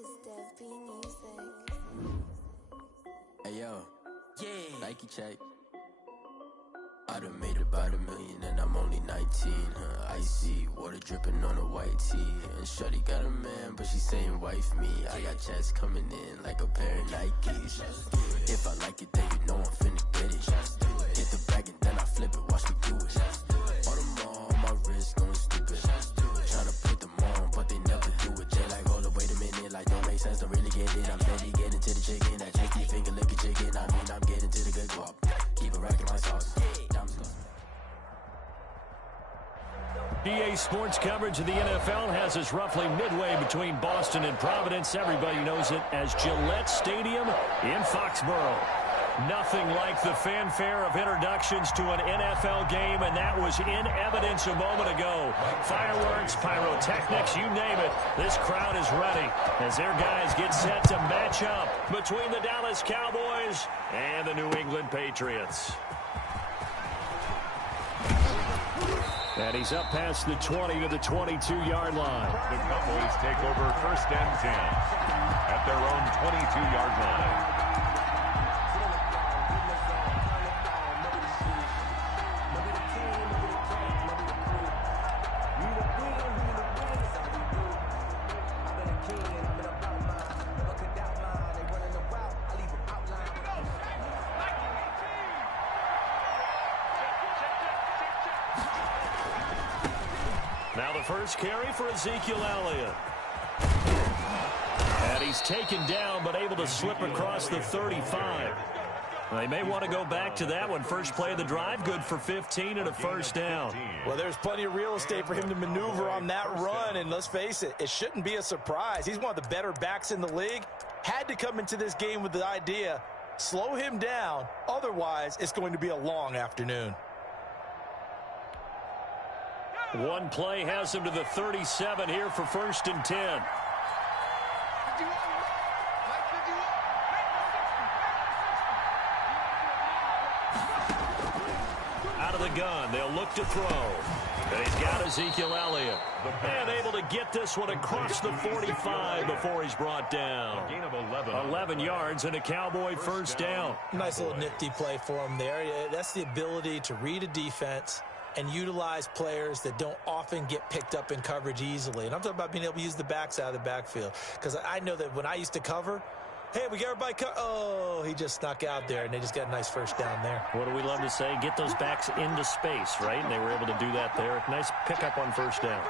It's Dev B Music. Hey yo, yeah, Nike check. I done made about $1 million and I'm only 19, Icy, water dripping on a white tee. And shorty got a man, but she saying wife me. I got checks coming in like a pair of Nikes. If I like it, then you know I'm finna get it. Hit the bag and then I flip it, watch me do it. All them all on my wrist going stupid. Tryna put them on, but they never do it. They like, hold up, wait a minute, like don't make sense, don't really get it. I'm steady getting to the chicken, that tasty finger licking chicken. I mean, I'm getting to the good guap. Keep it racking my sauce. EA Sports coverage of the NFL has us roughly midway between Boston and Providence. Everybody knows it as Gillette Stadium in Foxborough. Nothing like the fanfare of introductions to an NFL game, and that was in evidence a moment ago. Fireworks, pyrotechnics, you name it. This crowd is ready as their guys get set to match up between the Dallas Cowboys and the New England Patriots. And he's up past the 20 to the 22-yard line. The Cowboys take over 1st and 10 at their own 22-yard line. Now the first carry for Ezekiel Elliott. And he's taken down, but able to slip across the 35. They may want to go back to that one. First play of the drive, good for 15 and a first down. Well, there's plenty of real estate for him to maneuver on that run, and let's face it, it shouldn't be a surprise. He's one of the better backs in the league. Had to come into this game with the idea, slow him down, otherwise it's going to be a long afternoon. One play has him to the 37 here for 1st and 10. Out of the gun, they'll look to throw. And he's got Ezekiel Elliott. And able to get this one across the 45 before he's brought down. A gain of 11. 11 yards and a Cowboy first down. Nice little nifty play for him there. That's the ability to read a defense and utilize players that don't often get picked up in coverage easily. And I'm talking about being able to use the backs out of the backfield. Because I know that when I used to cover, hey, we got everybody oh, he just snuck out there, and they just got a nice first down there. What do we love to say? Get those backs into space, right? And they were able to do that there. Nice pickup on first down.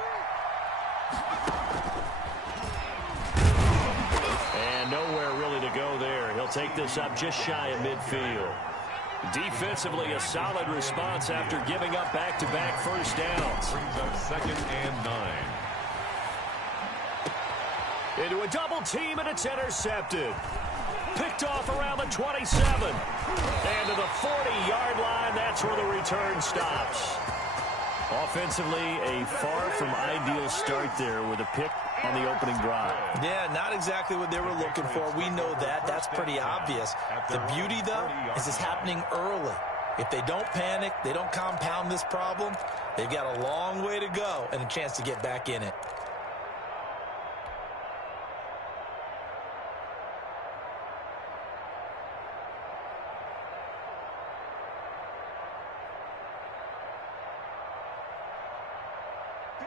And nowhere really to go there. He'll take this up just shy of midfield. Defensively, a solid response after giving up back-to-back first downs. Brings up 2nd and 9. Into a double team, and it's intercepted. Picked off around the 27. And to the 40-yard line, that's where the return stops. Offensively, a far from ideal start there with a pick on the opening drive. Yeah, not exactly what they were looking for. We know that. That's pretty obvious. The beauty, though, is it's happening early. If they don't panic, they don't compound this problem, they've got a long way to go and a chance to get back in it.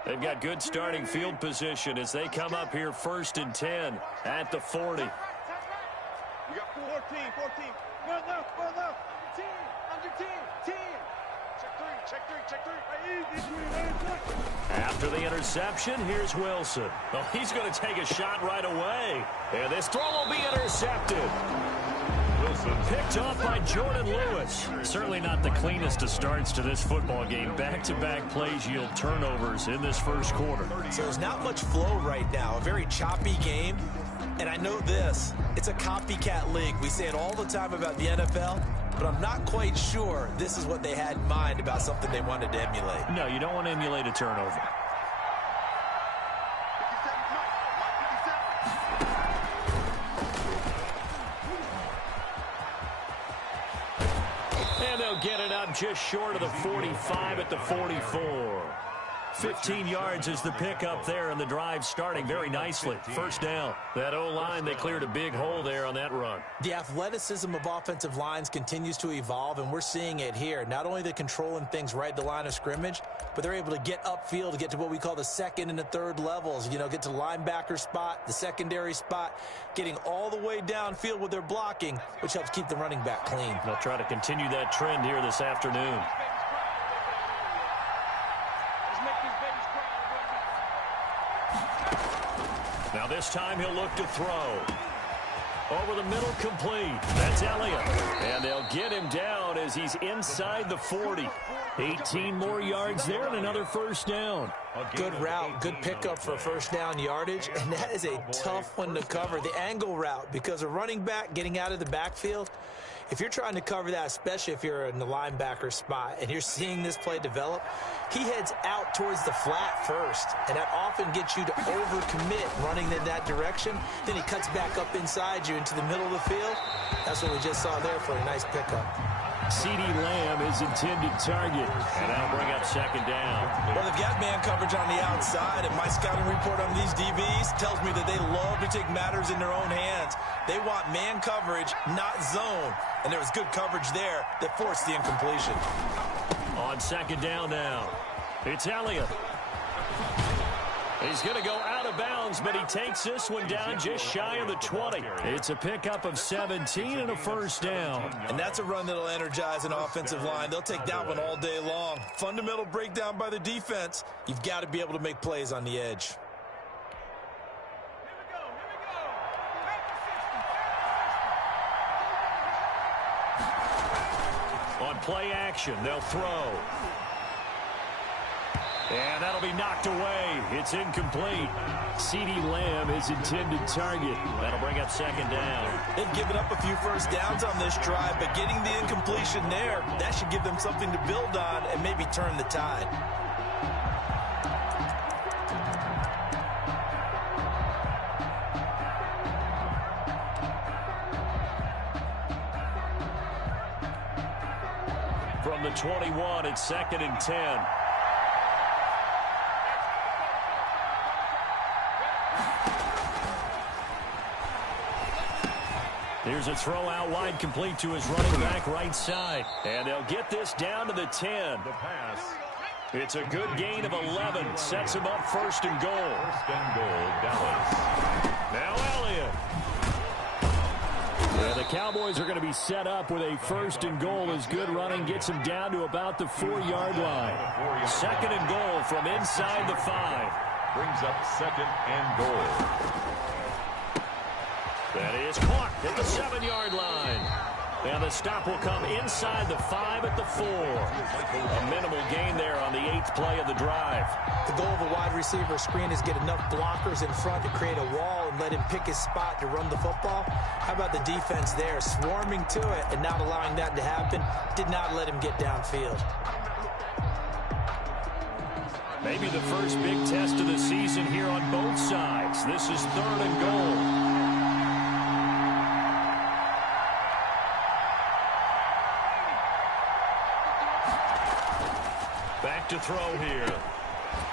They've got good starting field position as they come up here 1st and 10 at the 40. You got 14. Go left. 10, under 10. Check three. After the interception, here's Wilson. Oh, he's going to take a shot right away. And this throw will be intercepted. Picked off by Jordan Lewis. Certainly not the cleanest of starts to this football game. Back-to-back plays yield turnovers in this first quarter. So there's not much flow right now. A very choppy game. And I know this. It's a copycat league. We say it all the time about the NFL, but I'm not quite sure this is what they had in mind about something they wanted to emulate. No, you don't want to emulate a turnover. And they'll get it up just short of the 45 at the 44. 15 yards is the pickup there, and the drive starting very nicely. First down. That O-line, they cleared a big hole there on that run. The athleticism of offensive lines continues to evolve, and we're seeing it here. Not only they're controlling things right at the line of scrimmage, but they're able to get upfield to get to what we call the second and the third levels. You know, get to the linebacker spot, the secondary spot, getting all the way downfield with their blocking, which helps keep the running back clean. They'll try to continue that trend here this afternoon. Now this time he'll look to throw. Over the middle, complete. That's Elliott. And they'll get him down as he's inside the 40. 18 more yards there and another first down. Good route, good pickup for first down yardage, and that is a tough one to cover. The angle route, because a running back getting out of the backfield, if you're trying to cover that, especially if you're in the linebacker spot and you're seeing this play develop, he heads out towards the flat first, and that often gets you to overcommit running in that direction. Then he cuts back up inside you into the middle of the field. That's what we just saw there for a nice pickup. CeeDee Lamb is intended target, and that'll bring up second down. Well, they've got man coverage on the outside, and my scouting report on these DBs tells me that they love to take matters in their own hands. They want man coverage, not zone, and there was good coverage there that forced the incompletion. On second down now, it's Elliott. He's going to go out of bounds, but he takes this one down just shy of the 20. It's a pickup of 17 and a first down. And that's a run that'll energize an offensive line. They'll take that one all day long. Fundamental breakdown by the defense. You've got to be able to make plays on the edge. On play action, they'll throw. And that'll be knocked away. It's incomplete. CeeDee Lamb is intended target. That'll bring up second down. They've given up a few first downs on this drive, but getting the incompletion there, that should give them something to build on and maybe turn the tide. From the 21, it's second and 10. Here's a throw out wide, complete to his running back right side. And they'll get this down to the 10. The pass. It's a good gain of 11. Sets him up first and goal. First and goal, Dallas. Now Elliott. Yeah, the Cowboys are going to be set up with a first and goal as good running gets him down to about the 4-yard line. Second and goal from inside the 5. Brings up second and goal. That is caught at the 7-yard line. And the stop will come inside the 5 at the 4. A minimal gain there on the 8th play of the drive. The goal of a wide receiver screen is get enough blockers in front to create a wall and let him pick his spot to run the football. How about the defense there, swarming to it and not allowing that to happen? Did not let him get downfield. Maybe the first big test of the season here on both sides. This is third and goal. Back to throw here.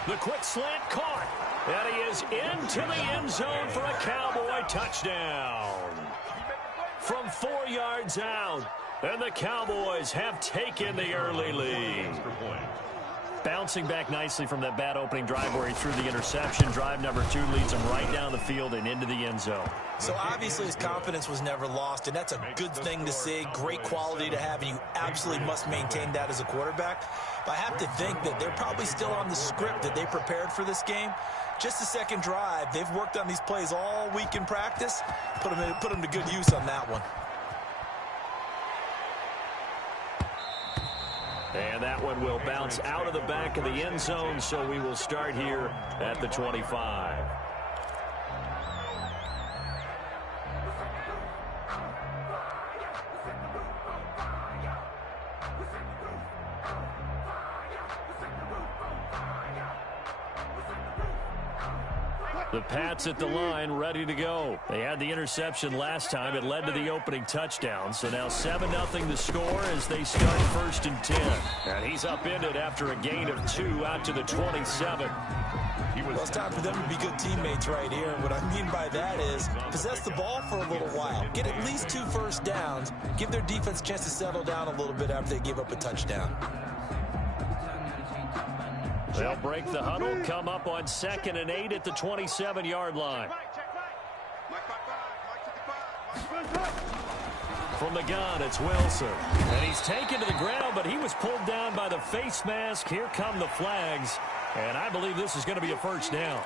The quick slant caught. And he is into the end zone for a Cowboy touchdown. From 4 yards out. And the Cowboys have taken the early lead. Bouncing back nicely from that bad opening drive where he threw the interception. Drive number 2 leads him right down the field and into the end zone. So obviously his confidence was never lost, and that's a good thing to see, great quality to have, and you absolutely must maintain that as a quarterback. But I have to think that they're probably still on the script that they prepared for this game. Just the second drive, they've worked on these plays all week in practice. Put them to good use on that one. And that one will bounce out of the back of the end zone, so we will start here at the 25. The Pats at the line, ready to go. They had the interception last time. It led to the opening touchdown. So now 7-0 the score as they start 1st and 10. And he's upended after a gain of 2 out to the 27. Well, it's time for them to be good teammates right here. What I mean by that is possess the ball for a little while. Get at least 2 first downs. Give their defense a chance to settle down a little bit after they give up a touchdown. They'll break the huddle, come up on 2nd and 8 at the 27-yard line. From the gun, it's Wilson. And he's taken to the ground, but he was pulled down by the face mask. Here come the flags. And I believe this is going to be a first down.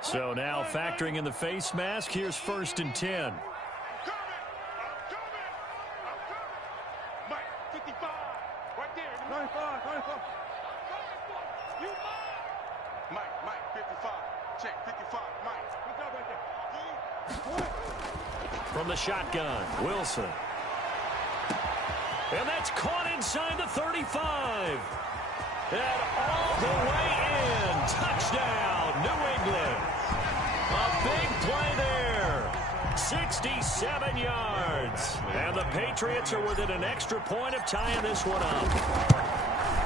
So now factoring in the face mask, here's 1st and 10. From the shotgun, Wilson. And that's caught inside the 35. And all the way in. Touchdown, New England. A big play there. 67 yards. And the Patriots are within an extra point of tying this one up.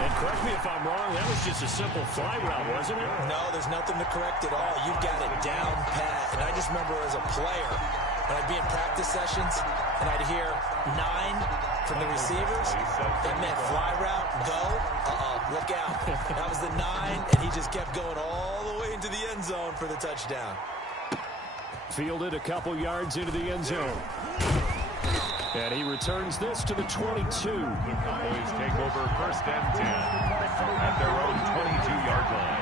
And correct me if I'm wrong, that was just a simple fly route, wasn't it? No, there's nothing to correct at all. You've got it down pat. And I just remember as a player, when I'd be in practice sessions, and I'd hear 9 from the receivers, that meant fly route, go, look out. That was the 9, and he just kept going all the way into the end zone for the touchdown. Fielded a couple yards into the end zone. And he returns this to the 22. The Cowboys take over 1st and 10 at their own 22-yard line.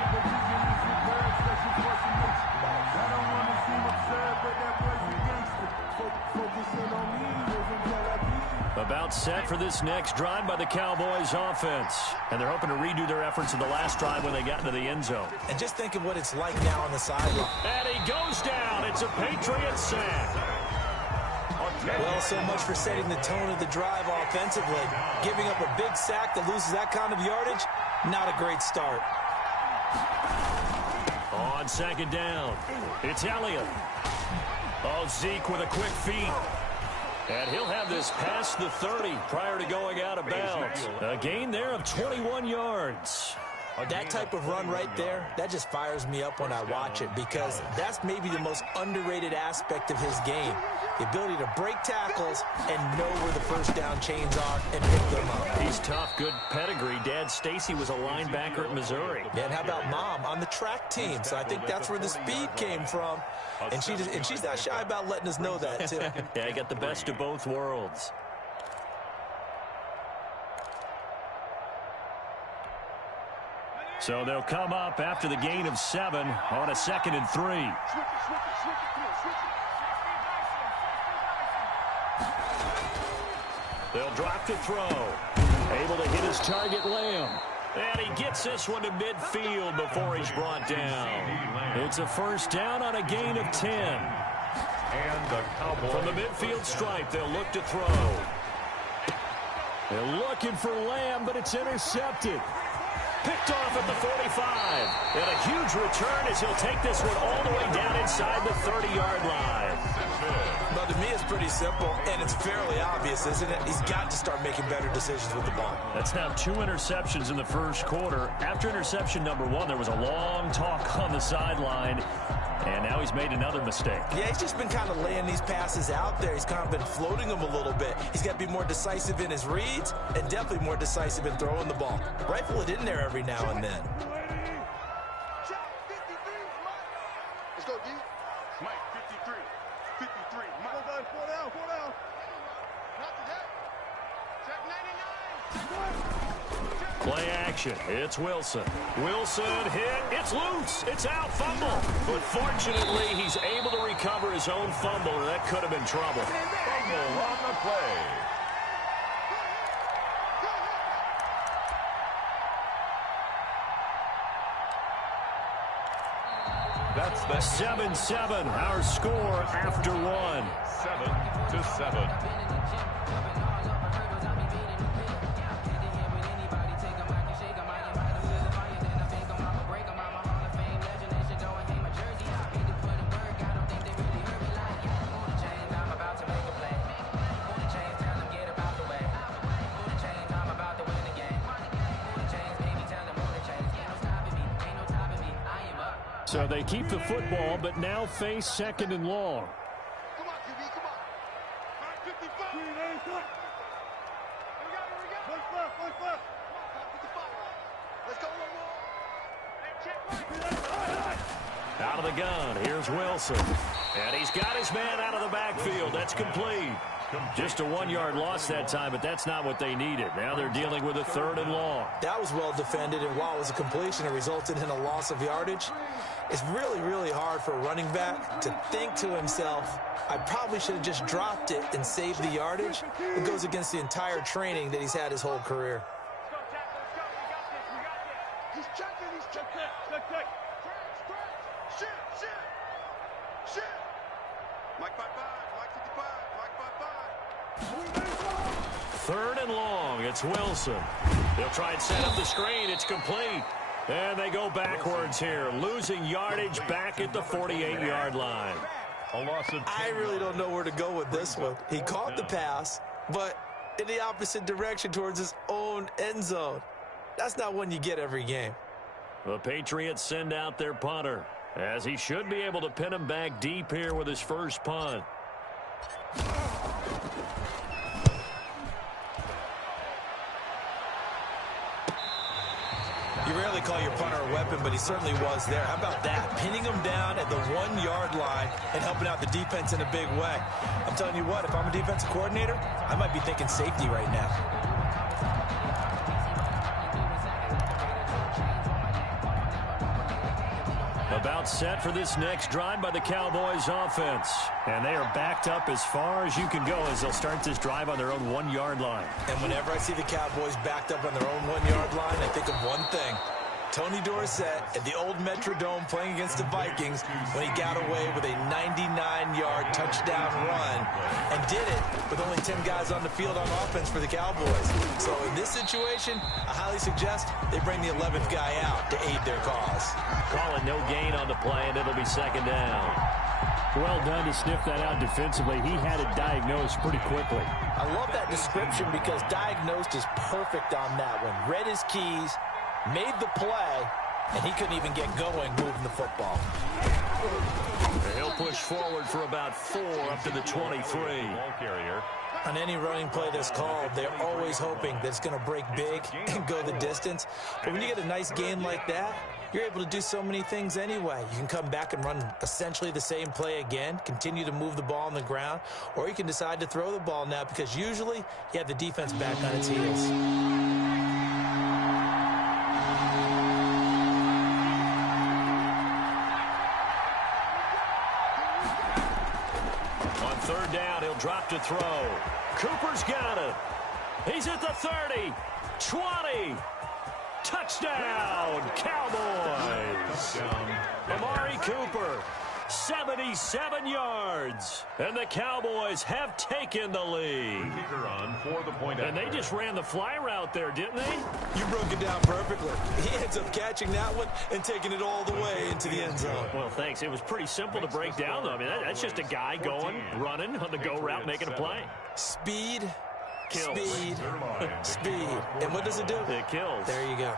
About set for this next drive by the Cowboys offense. And they're hoping to redo their efforts in the last drive when they got into the end zone. And just think of what it's like now on the sideline. And he goes down. It's a Patriot sack. Well, so much for setting the tone of the drive offensively. Giving up a big sack that loses that kind of yardage, not a great start. On 2nd down, it's Elliott. Oh, Zeke with a quick feed. And he'll have this past the 30 prior to going out of bounds. A gain there of 21 yards. That type of run right there, that just fires me up when I watch it because that's maybe the most underrated aspect of his game. The ability to break tackles and know where the first down chains are and pick them up. He's tough, good pedigree. Dad Stacy was a linebacker at Missouri. Yeah, and how about Mom on the track team? So I think that's where the speed came from. And she's not shy about letting us know that, too. Yeah, he got the best of both worlds. So they'll come up after the gain of 7 on a 2nd and 3. They'll drop to throw. Able to hit his target, Lamb. And he gets this one to midfield before he's brought down. It's a first down on a gain of 10. And the Cowboys. From the midfield stripe, they'll look to throw. They're looking for Lamb, but it's intercepted. Picked off at the 45. And a huge return as he'll take this one all the way down inside the 30-yard line. But to me, it's pretty simple, and it's fairly obvious, isn't it? He's got to start making better decisions with the ball. That's now 2 interceptions in the first quarter. After interception number 1, there was a long talk on the sideline. And now he's made another mistake. Yeah, he's just been kind of laying these passes out there. He's kind of been floating them a little bit. He's got to be more decisive in his reads and definitely more decisive in throwing the ball. Rifle it in there every now and then. Let's go, D. Mike, 53. 53. Mike. Go down, 4 down, 4 down. Not to that. Check 99. Play action. It's Wilson. Wilson hit. It's loose. It's out. Fumble. But fortunately, he's able to recover his own fumble, and that could have been trouble. Fumble on the play. That's the 7-7, our score after one. 7-7. So they keep the football, but now face 2nd and long. Come on, QB, come on. 55. Here we go. One left. Let's go one more. Out of the gun, here's Wilson. And he's got his man out of the backfield. That's complete. Just a 1-yard loss that time, but that's not what they needed. Now they're dealing with a 3rd and long. That was well defended, and while it was a completion, it resulted in a loss of yardage. It's really, really hard for a running back to think to himself, I probably should have just dropped it and saved the yardage. It goes against the entire training that he's had his whole career. He's checking. Check. Shit. Mike 55. Mike 55. 3rd and long. It's Wilson. They'll try and set up the screen. It's complete. And they go backwards here, losing yardage back at the 48-yard line. A loss of 10. I really don't know where to go with this one. He caught the pass, but in the opposite direction towards his own end zone. That's not one you get every game. The Patriots send out their punter, as he should be able to pin him back deep here with his first punt. You rarely call your punter a weapon, but he certainly was there. How about that? Pinning him down at the 1-yard line and helping out the defense in a big way. I'm telling you what, if I'm a defensive coordinator, I might be thinking safety right now. About set for this next drive by the Cowboys offense. And they are backed up as far as you can go as they'll start this drive on their own 1-yard line. And whenever I see the Cowboys backed up on their own 1-yard line, I think of one thing. Tony Dorsett at the old Metrodome playing against the Vikings when he got away with a 99-yard touchdown run and did it with only 10 guys on the field on offense for the Cowboys. So in this situation, I highly suggest they bring the 11th guy out to aid their cause. Calling no gain on the play, and it'll be 2nd down. Well done to sniff that out defensively. He had it diagnosed pretty quickly. I love that description because diagnosed is perfect on that one. Read his keys, made the play, and he couldn't even get going moving the football. He'll push forward for about 4 up to the 23. Ball carrier. On any running play that's called, they're always hoping that it's going to break big and go the distance. But when you get a nice gain like that, you're able to do so many things anyway. You can come back and run essentially the same play again, continue to move the ball on the ground, or you can decide to throw the ball now because usually you have the defense back on its heels. On 3rd down, he'll drop to throw. Cooper's got it. He's at the 30, 20. Touchdown, Cowboys. Amari Cooper, 77 yards. And the Cowboys have taken the lead. And they just ran the fly route there, didn't they? You broke it down perfectly. He ends up catching that one and taking it all the way into the end zone. Well, thanks. It was pretty simple to break down, though. I mean, that's just a guy going, running on the go route, making a play. Speed. Kills. Speed, speed. And what does it do? It kills. There you go.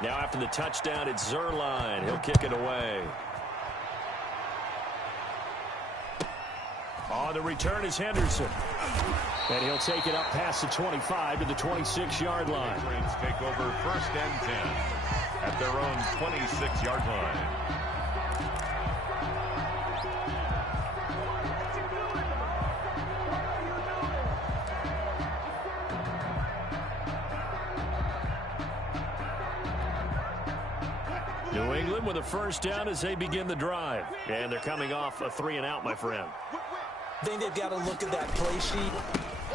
Now after the touchdown, it's Zerline. He'll kick it away. On the return is Henderson. And he'll take it up past the 25 to the 26-yard line. Patriots take over 1st and 10 at their own 26-yard line. New England with a 1st down as they begin the drive. And they're coming off a 3-and-out, my friend. I think they've got to look at that play sheet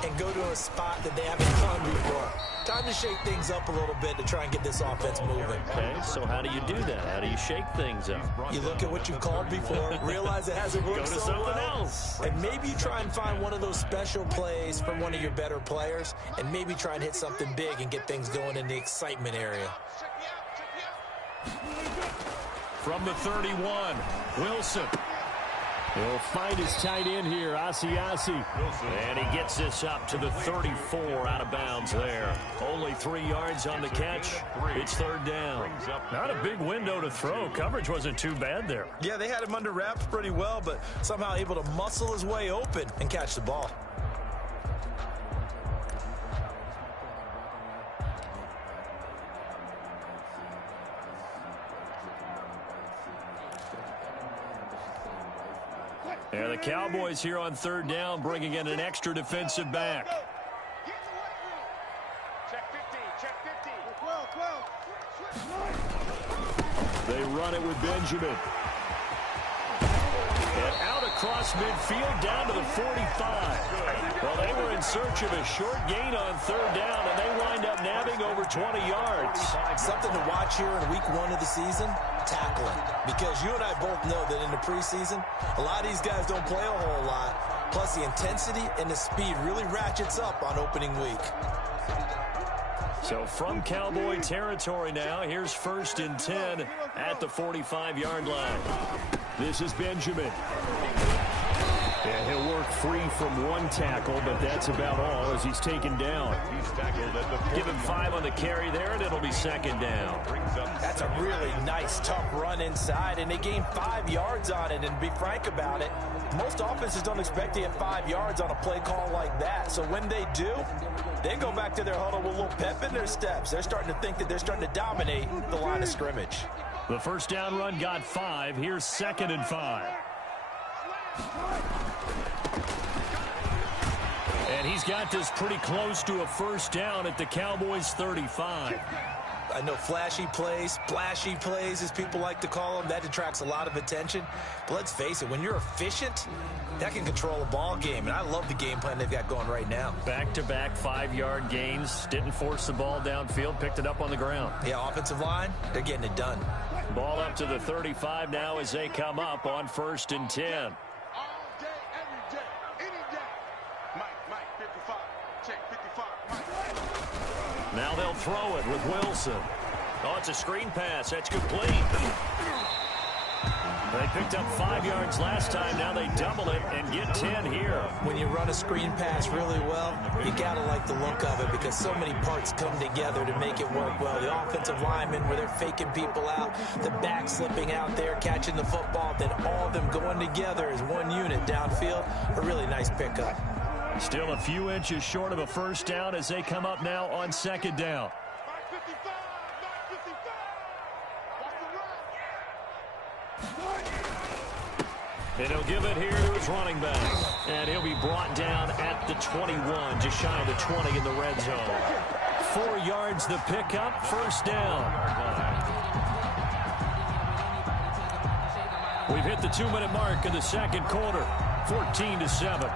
and go to a spot that they haven't gone before. Time to shake things up a little bit to try and get this offense moving. Okay, so how do you do that? How do you shake things up? You look at what you've called before, realize it hasn't worked Go to so something well, else. and maybe you try and find one of those special plays from one of your better players, and maybe try and hit something big and get things going in the excitement area. From the 31, Wilson. He'll find his tight end here, Asiasi. And he gets this up to the 34 out of bounds there. Only 3 yards on the catch. It's third down. Not a big window to throw. Coverage wasn't too bad there. Yeah, they had him under wraps pretty well, but somehow able to muscle his way open and catch the ball. And the Cowboys here on third down bringing in an extra defensive back. Check 50, check 50. 12. They run it with Benjamin. And out across midfield down to the 45. Well, they were in search of a short gain on third down, and they wind up nabbing over 20 yards. Something to watch here in week 1 of the season, tackling. Because you and I both know that in the preseason, a lot of these guys don't play a whole lot. Plus, the intensity and the speed really ratchets up on opening week. So from Cowboy territory now, here's 1st and 10 at the 45-yard line. This is Benjamin. And he'll work free from 1 tackle, but that's about all as he's taken down. He's tackled at the Give him 5 on the carry there, and it'll be 2nd down. That's a really nice, tough run inside, and they gained 5 yards on it. And to be frank about it, most offenses don't expect to get 5 yards on a play call like that. So when they do, they go back to their huddle with a little pep in their steps. They're starting to think that they're starting to dominate the line of scrimmage. The first down run got 5. Here's 2nd and 5. And he's got this pretty close to a first down at the Cowboys' 35. I know flashy plays, splashy plays, as people like to call them, that attracts a lot of attention. But let's face it, when you're efficient, that can control a ball game. And I love the game plan they've got going right now. Back-to-back 5-yard gains. Didn't force the ball downfield. Picked it up on the ground. Yeah, offensive line, they're getting it done. Ball up to the 35 now as they come up on 1st and 10. All day, every day, any day. Mike, 55. Check 55. Mike. Now they'll throw it with Wilson. Oh, it's a screen pass. That's complete. They picked up 5 yards last time. Now they double it and get 10 here. When you run a screen pass really well, you got to like the look of it because so many parts come together to make it work well. The offensive linemen where they're faking people out, the back slipping out there, catching the football, then all of them going together as one unit downfield. A really nice pickup. Still a few inches short of a first down as they come up now on 2nd down. Mike 55. Mike 55. Watch the run. And he'll give it here to his running back. And he'll be brought down at the 21, just shy of the 20 in the red zone. 4 yards the pickup, first down. We've hit the 2-minute mark in the 2nd quarter, 14-7.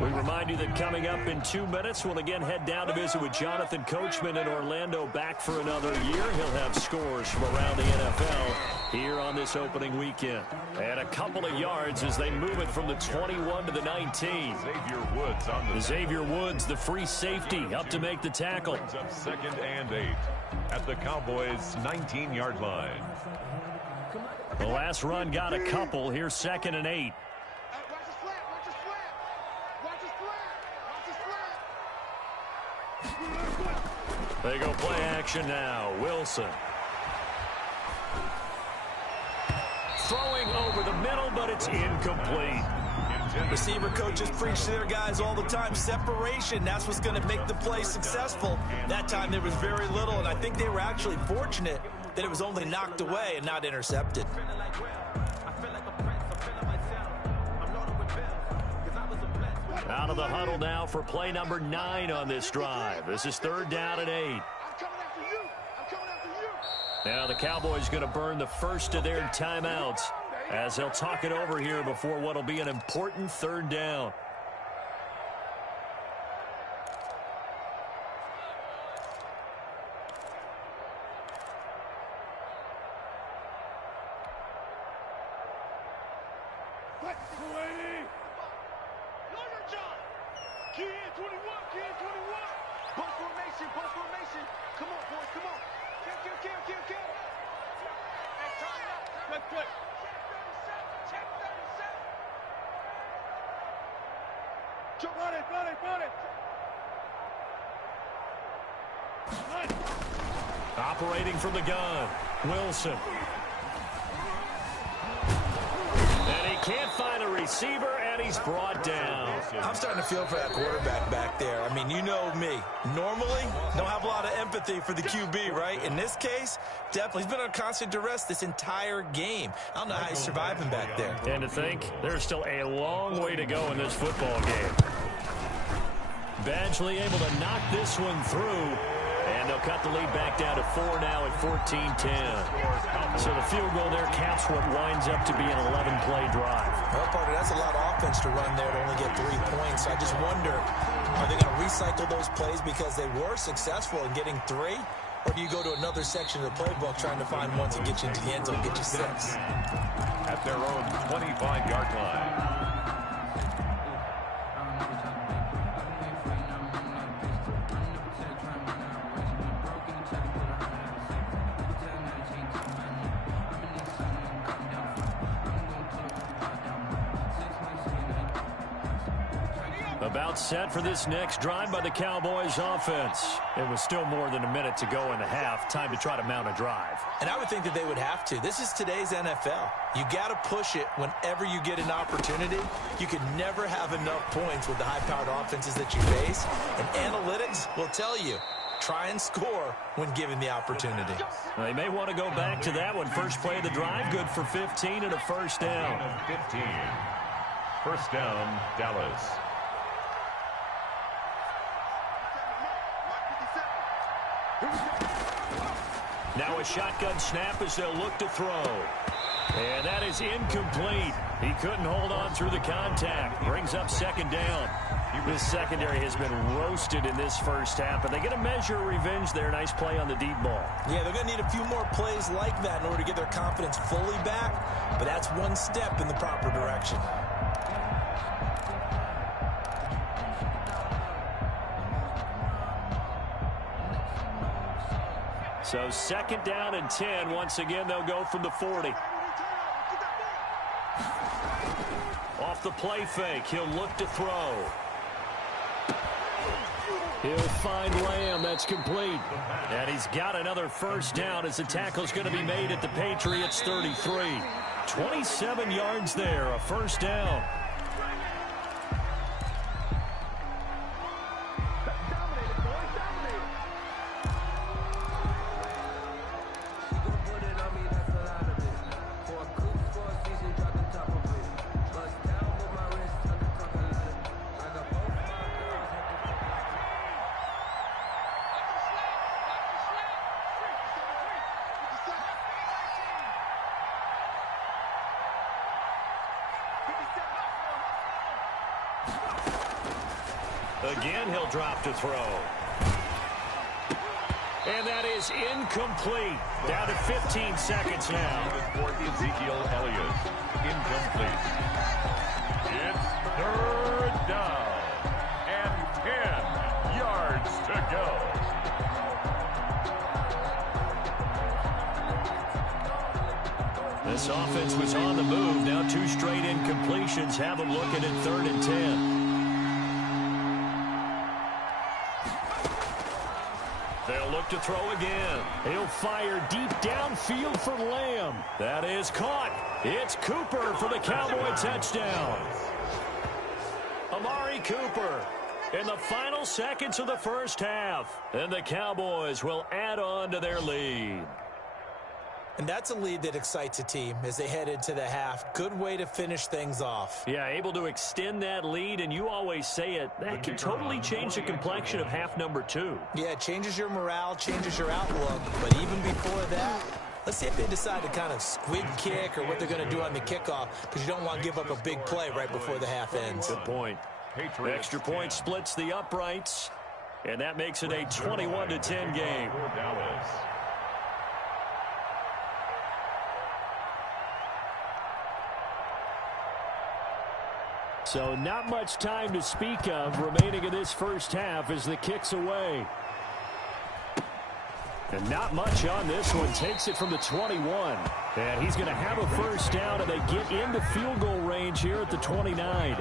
We remind you that coming up in 2 minutes, we'll again head down to visit with Jonathan Coachman in Orlando, back for another year. He'll have scores from around the NFL here on this opening weekend. And a couple of yards as they move it from the 21 to the 19. Xavier Woods, the free safety, up to make the tackle. Brings up 2nd and 8 at the Cowboys' 19-yard line. The last run got a couple. Here's 2nd and 8. They go play action now. Wilson. Throwing over the middle, but it's incomplete. Receiver coaches preach to their guys all the time. Separation, that's what's going to make the play successful. That time there was very little, and I think they were actually fortunate that it was only knocked away and not intercepted. Out of the huddle now for play number 9 on this drive. This is 3rd down and 8. I'm coming after you. I'm coming after you. Now the Cowboys going to burn the first of their timeouts as they'll talk it over here before what will be an important 3rd down. Operating from the gun, Wilson. And he can't find a receiver, and he's brought down. I'm starting to feel for that quarterback back there. I mean, you know me. Normally, don't have a lot of empathy for the QB, right? In this case, definitely. He's been on constant duress this entire game. I don't know how he's surviving back there. And to think, there's still a long way to go in this football game. Badgley able to knock this one through. And they'll cut the lead back down to 4 now at 14-10. So the field goal there caps what winds up to be an 11-play drive. Well, partner, that's a lot of offense to run there to only get 3 points. So I just wonder, are they going to recycle those plays because they were successful in getting 3? Or do you go to another section of the playbook trying to find ones that get you into the end zone, get you 6? At their own 25-yard line. About set for this next drive by the Cowboys offense. It was still more than a minute to go in the half. Time to try to mount a drive. And I would think that they would have to. This is today's NFL. You got to push it whenever you get an opportunity. You can never have enough points with the high-powered offenses that you face. And analytics will tell you, try and score when given the opportunity. They may want to go back to that one. First play of the drive, good for 15 and a first down. 15. First down, Dallas. Now a shotgun snap as they'll look to throw. And that is incomplete. He couldn't hold on through the contact. Brings up 2nd down. This secondary has been roasted in this first half, but they get a measure of revenge there. Nice play on the deep ball. Yeah, they're going to need a few more plays like that in order to get their confidence fully back, but that's one step in the proper direction. So 2nd down and 10. Once again, they'll go from the 40. Off the play fake, he'll look to throw. He'll find Lamb. That's complete. And he's got another first down as the tackle's going to be made at the Patriots 33. 27 yards there, a first down. Again, he'll drop to throw. And that is incomplete. Down to 15 seconds now. For Ezekiel Elliott. Incomplete. It's 3rd down. And 10 yards to go. This offense was on the move. Now 2 straight incompletions. Have them looking at 3rd and 10. They'll look to throw again. He'll fire deep downfield for Lamb. That is caught. It's Cooper for the Cowboy touchdown. Amari Cooper in the final seconds of the first half. And the Cowboys will add on to their lead. And that's a lead that excites a team as they head into the half. Good way to finish things off. Yeah, able to extend that lead, and you always say it, that can totally change the complexion of half number 2. Yeah, it changes your morale, changes your outlook. But even before that, let's see if they decide to kind of squib kick or what they're going to do on the kickoff, because you don't want to give up a big play right before the half ends. Good point. Extra point splits the uprights, and that makes it a 21-10 game. So not much time to speak of remaining in this first half as the kick's away. And not much on this one. Takes it from the 21. And he's going to have a first down, and they get into field goal range here at the 29.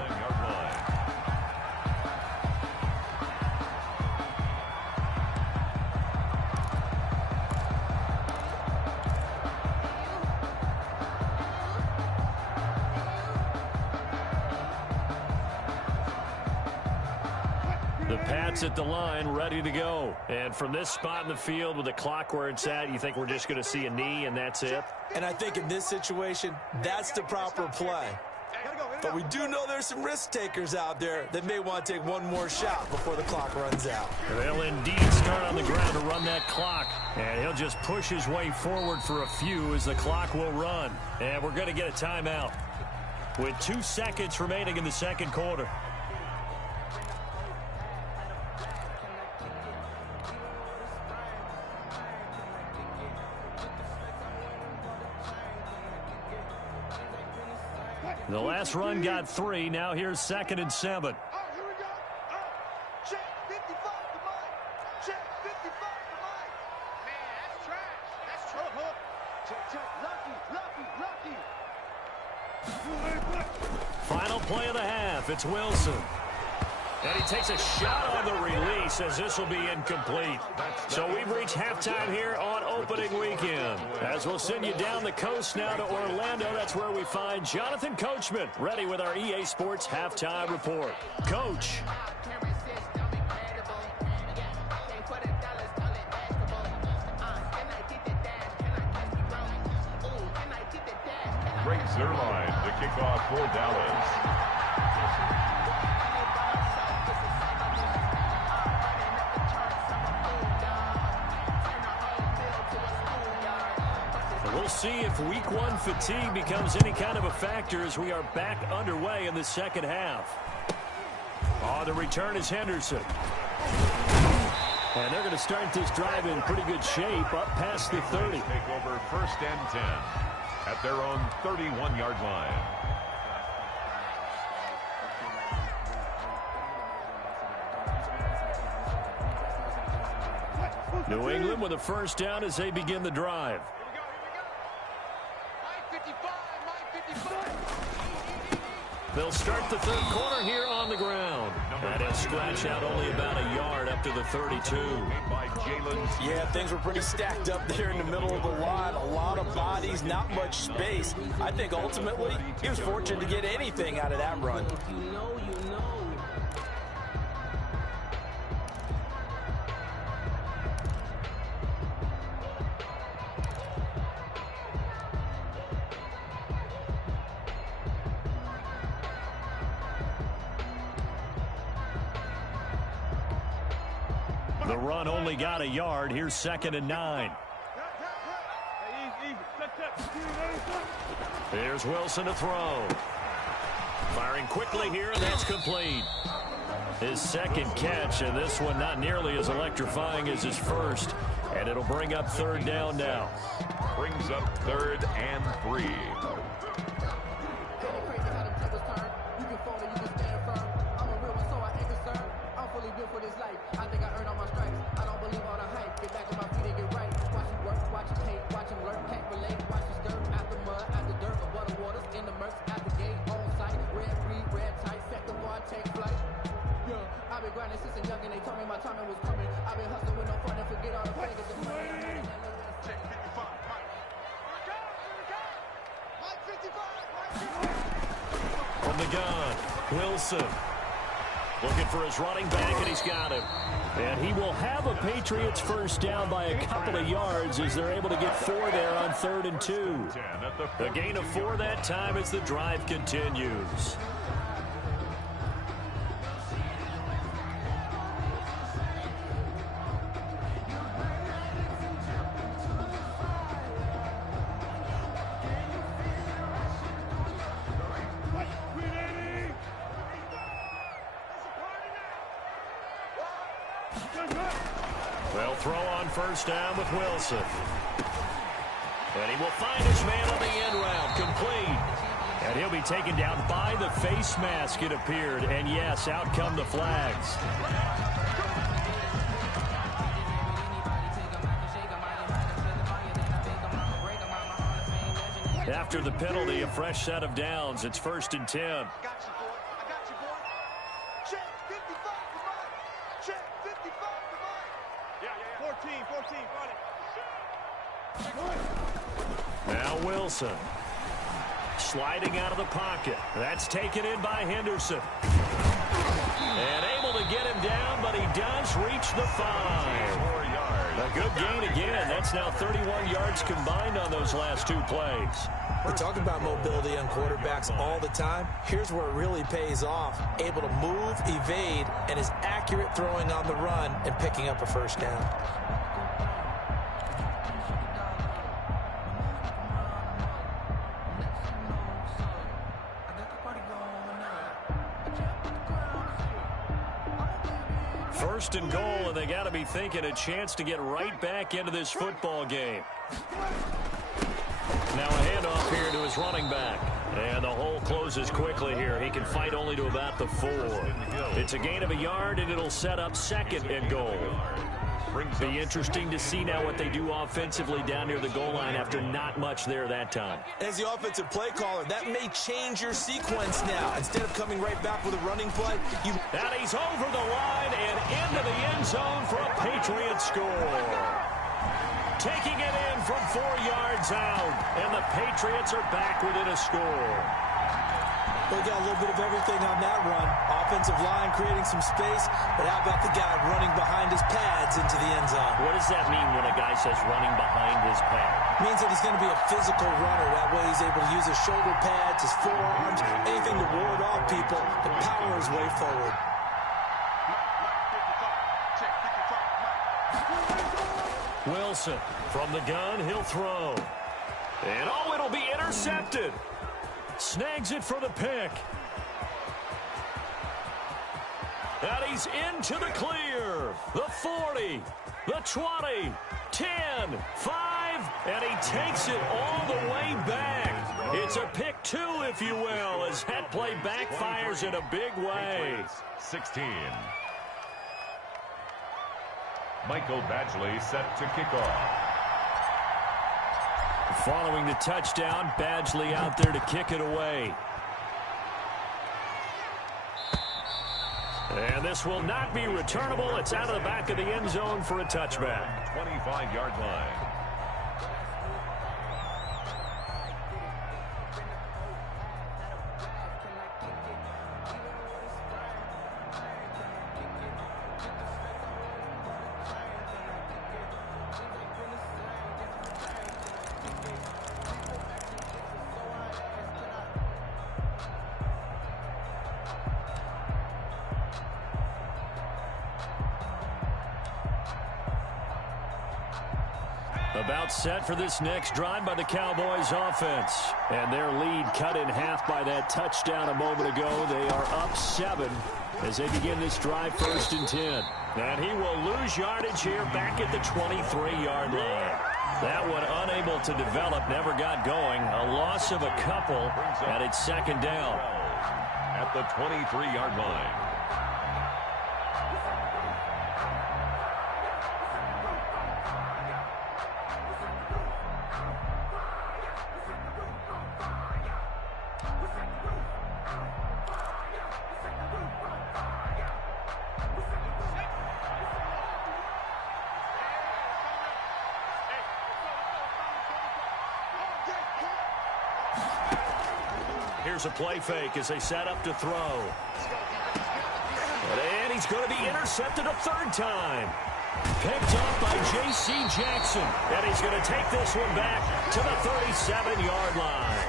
The Pats at the line, ready to go. And from this spot in the field with the clock where it's at, you think we're just going to see a knee and that's it? And I think in this situation, that's the proper play. But we do know there's some risk takers out there that may want to take one more shot before the clock runs out. They'll indeed start on the ground to run that clock. And he'll just push his way forward for a few as the clock will run. And we're going to get a timeout with 2 seconds remaining in the second quarter. The last run got 3. Now here's 2nd and 7. Here we go. Check 55 to Mike. Check 55 to Mike. Man, that's trash. That's trash. Check. Lucky. Final play of the half. It's Wilson. And he takes a shot on the release as this will be incomplete. So we've reached halftime here on opening weekend. As we'll send you down the coast now to Orlando, that's where we find Jonathan Coachman ready with our EA Sports halftime report. Coach. Greg Zuerlein to kick off for Dallas. We'll see if week 1 fatigue becomes any kind of a factor as we are back underway in the second half. On the return is Henderson. And they're going to start this drive in pretty good shape up past the 30. Take over 1st and 10 at their own 31-yard line. New England with a first down as they begin the drive. They'll start the third quarter here on the ground. And he'll scratch out only about a yard up to the 32. Yeah, things were pretty stacked up there in the middle of the line. A lot of bodies, not much space. I think ultimately he was fortunate to get anything out of that run. The run only got a yard. Here's 2nd and 9. Here's Wilson to throw. Firing quickly here, and that's complete. His second catch, and this one not nearly as electrifying as his first. And it'll bring up 3rd down now. Brings up 3rd and 3. From the gun, Wilson. Looking for his running back, and he's got him. And he will have a Patriots first down by a couple of yards as they're able to get 4 there on 3rd and 2. A gain of 4 that time as the drive continues. They'll throw on first down with Wilson. And he will find his man on the end route, complete. And he'll be taken down by the face mask, it appeared. And yes, out come the flags. After the penalty, a fresh set of downs. It's 1st and 10. I got you, boy. I got you, boy. Check 55 for Mike. Check 55 for Mike. Yeah. 14, run it. Now Wilson. Sliding out of the pocket. That's taken in by Henderson. And able to get him down, but he does reach the 5. A good gain again. That's now 31 yards combined on those last 2 plays. We talk about mobility on quarterbacks all the time. Here's where it really pays off. Able to move, evade, and is accurate throwing on the run and picking up a first down. First and goal, and they got to be thinking a chance to get right back into this football game. Now a handoff here to his running back. And the hole closes quickly here. He can fight only to about the 4. It's a gain of a yard, and it'll set up 2nd and goal. Be interesting to see now what they do offensively down near the goal line after not much there that time. As the offensive play caller, that may change your sequence now. Instead of coming right back with a running play, you... And he's over the line and into the end zone for a Patriot score. Taking it in from 4 yards out, and the Patriots are back within a score. We got a little bit of everything on that run. Offensive line creating some space, but how about the guy running behind his pads into the end zone? What does that mean when a guy says running behind his pad? It means that he's going to be a physical runner. That way he's able to use his shoulder pads, his forearms, anything to ward off people and power his way forward. Wilson from the gun, he'll throw. And oh, it'll be intercepted. Snags it for the pick. And he's into the clear. The 40, the 20, 10, 5, and he takes it all the way back. It's a pick 2, if you will, as that play backfires in a big way. 16. Michael Badgley set to kick off. Following the touchdown, Badgley out there to kick it away. And this will not be returnable. It's out of the back of the end zone for a touchback. 25-yard line. About set for this next drive by the Cowboys offense. And their lead cut in half by that touchdown a moment ago. They are up 7 as they begin this drive 1st and 10. And he will lose yardage here back at the 23-yard line. That one unable to develop, never got going. A loss of a couple, and it's 2nd down. At the 23-yard line. Here's a play fake as they set up to throw. And he's going to be intercepted a third time. Picked up by J.C. Jackson. And he's going to take this one back to the 37-yard line.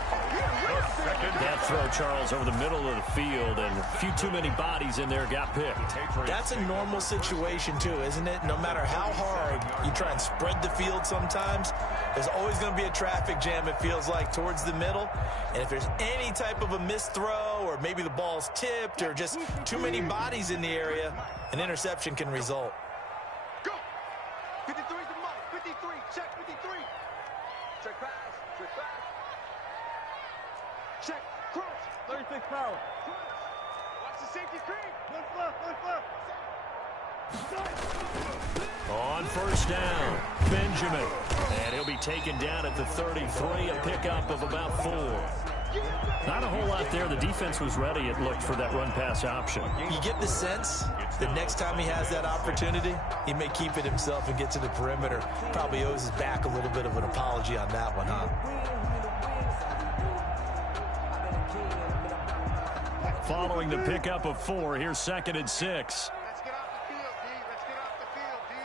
That throw, Charles, over the middle of the field, and a few too many bodies in there got picked. That's a normal situation, too, isn't it? No matter how hard you try and spread the field sometimes, there's always going to be a traffic jam, it feels like, towards the middle. And if there's any type of a missed throw, or maybe the ball's tipped, or just too many bodies in the area, an interception can result. Go! 53 to Mike. 53. Check 53. Check pass. Check pass. Check. Cross. 36 power. Cross. Watch the safety screen. One flip. On first down, Benjamin. And he'll be taken down at the 33, a pickup of about 4. Not a whole lot there. The defense was ready, it looked, for that run-pass option. You get the sense that next time he has that opportunity, he may keep it himself and get to the perimeter. Probably owes his back a little bit of an apology on that one, huh? Following the pickup of 4, here's 2nd and 6. Let's get off the field, D. Let's get off the field, D.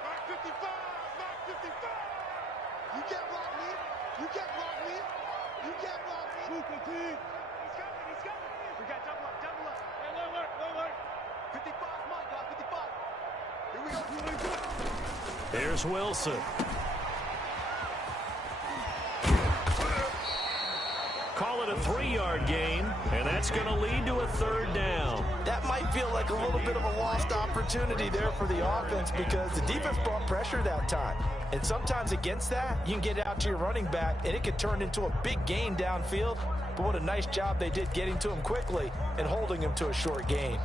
Mark 55. Mark 55. You can't block me. You can't block me. You can't block me. He's coming. He's coming. We got double up. Hey, low alert. 55, Mike. 55. Here we go. Here's Wilson. Call it a 3-yard gain, and that's going to lead to a 3rd down. That might feel like a little bit of a lost opportunity there for the offense because the defense brought pressure that time. And sometimes against that, you can get it out to your running back, and it could turn into a big gain downfield. But what a nice job they did getting to him quickly and holding him to a short gain.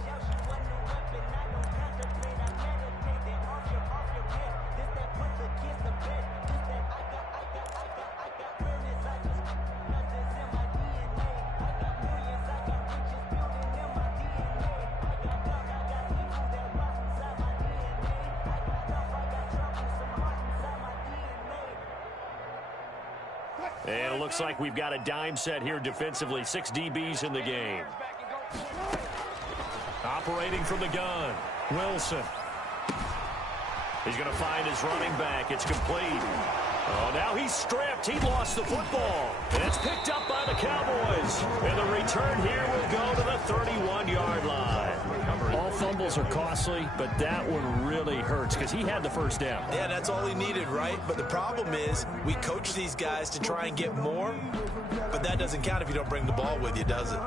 And it looks like we've got a dime set here defensively. 6 DBs in the game. Operating from the gun, Wilson. He's going to find his running back. It's complete. Oh, now he's stripped. He lost the football. And it's picked up by the Cowboys. And the return here will go to the 31-yard line. All fumbles are costly, but that one really hurts because he had the first down. Yeah, that's all he needed, right? But the problem is we coach these guys to try and get more, but that doesn't count if you don't bring the ball with you, does it?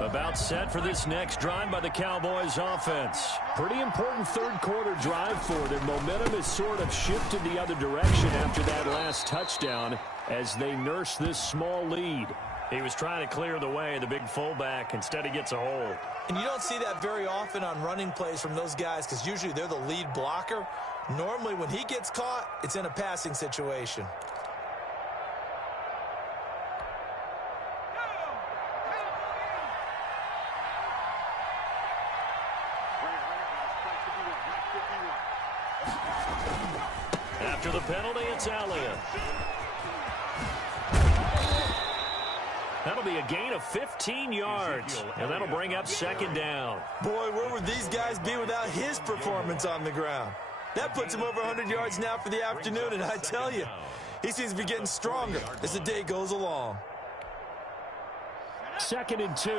About set for this next drive by the Cowboys offense. Pretty important third-quarter drive for them. Momentum has sort of shifted the other direction after that last touchdown as they nurse this small lead. He was trying to clear the way, the big fullback. Instead, he gets a hold. And you don't see that very often on running plays from those guys because usually they're the lead blocker. Normally, when he gets caught, it's in a passing situation. After the penalty, it's Elliott. That'll be a gain of 15 yards, and that'll bring up 2nd down. Boy, where would these guys be without his performance on the ground? That puts him over 100 yards now for the afternoon, and I tell you, he seems to be getting stronger as the day goes along. 2nd and 2.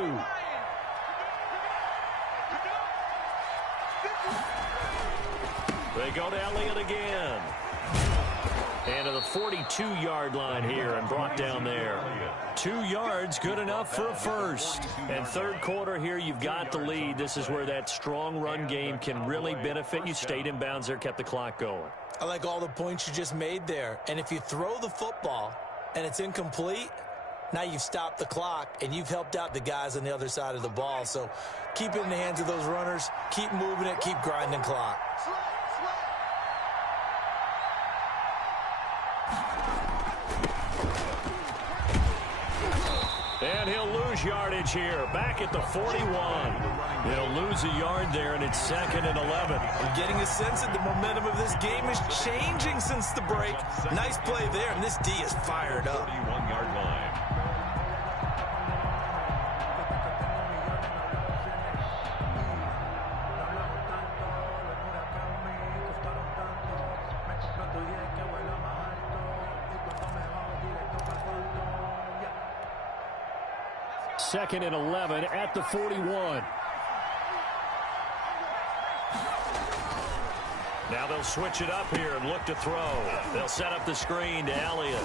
They go to Elliott again. And to the 42-yard line here and brought down there. 2 yards, good enough for a first. And third quarter here, you've got the lead. This is where that strong run game can really benefit you. Stayed in bounds there, kept the clock going. I like all the points you just made there. And if you throw the football and it's incomplete, now you've stopped the clock and you've helped out the guys on the other side of the ball. So keep it in the hands of those runners. Keep moving it. Keep grinding clock. And he'll lose yardage here, back at the 41. He'll lose a yard there, and it's 2nd and 11. I'm getting a sense that the momentum of this game is changing since the break. Nice play there, and this D is fired up. 31-yard line. 2nd and 11 at the 41. Now they'll switch it up here and look to throw. They'll set up the screen to Elliott.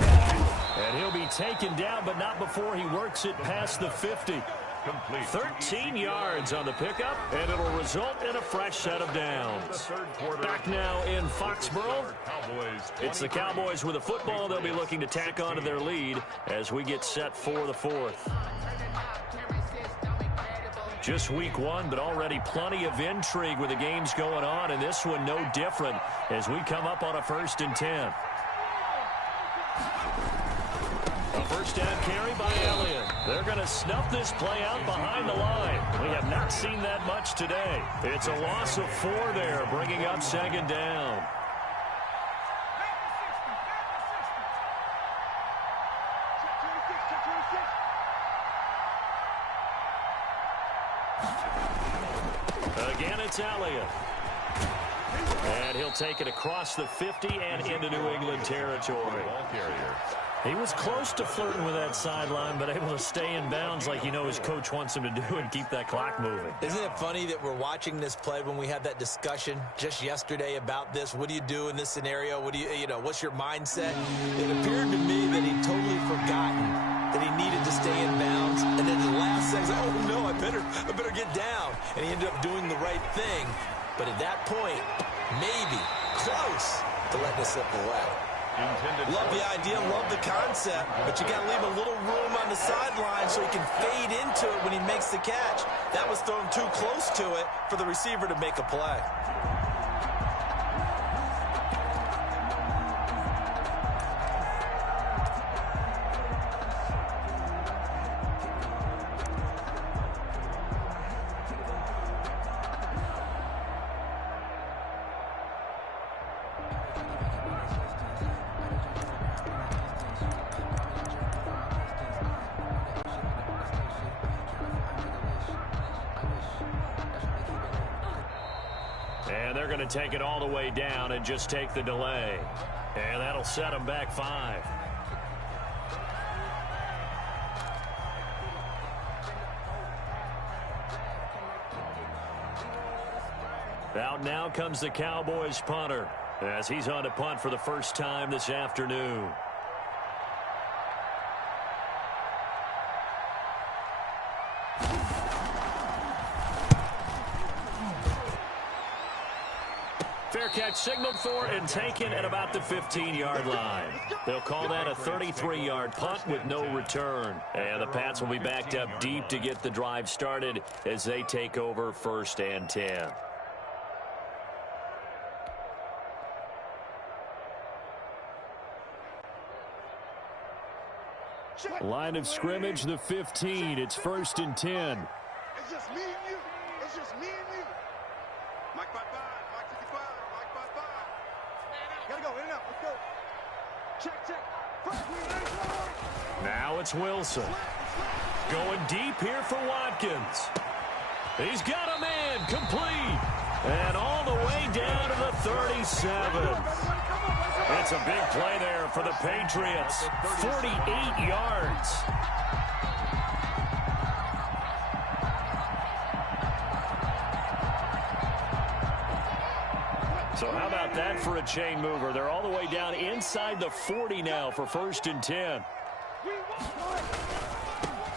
And he'll be taken down, but not before he works it past the 50. Complete. 13 yards on the pickup, and it'll result in a fresh set of downs. Back now in Foxborough. It's the Cowboys with a football. They'll be looking to tack on to their lead as we get set for the 4th. Just week 1, but already plenty of intrigue with the games going on, and this one no different as we come up on a 1st and 10. A first down carry by Elliott. They're going to snuff this play out behind the line. We have not seen that much today. It's a loss of 4 there, bringing up 2nd down. Again, it's Elliott. And he'll take it across the 50 and into New England territory. He was close to flirting with that sideline, but able to stay in bounds like you know his coach wants him to do and keep that clock moving. Isn't it funny that we're watching this play when we had that discussion just yesterday about this? What do you do in this scenario? What do you know, what's your mindset? It appeared to me that he'd totally forgotten that he needed to stay in bounds. And then the last second, oh no, I better get down. And he ended up doing the right thing. But at that point, maybe close to letting it slip away. Love the idea, love the concept, but you got to leave a little room on the sideline so he can fade into it when he makes the catch. That was thrown too close to it for the receiver to make a play. And they're going to take it all the way down and just take the delay. And that'll set them back 5. Out now comes the Cowboys punter as he's on to punt for the first time this afternoon. Fair catch signaled for and taken at about the 15-yard line. They'll call that a 33-yard punt with no return. And the Pats will be backed up deep to get the drive started as they take over 1st and 10. Line of scrimmage, the 15. It's 1st and 10. It's just me and you. It's just me and you. Mike 5-5, Mike 55, Mike 5-5. Gotta go, in and out, let's go. Check. Now it's Wilson. Going deep here for Watkins. He's got a man, complete. And all the way down to the 37. It's a big play there for the Patriots. 48 yards. So how about that for a chain mover? They're all the way down inside the 40 now for 1st and 10.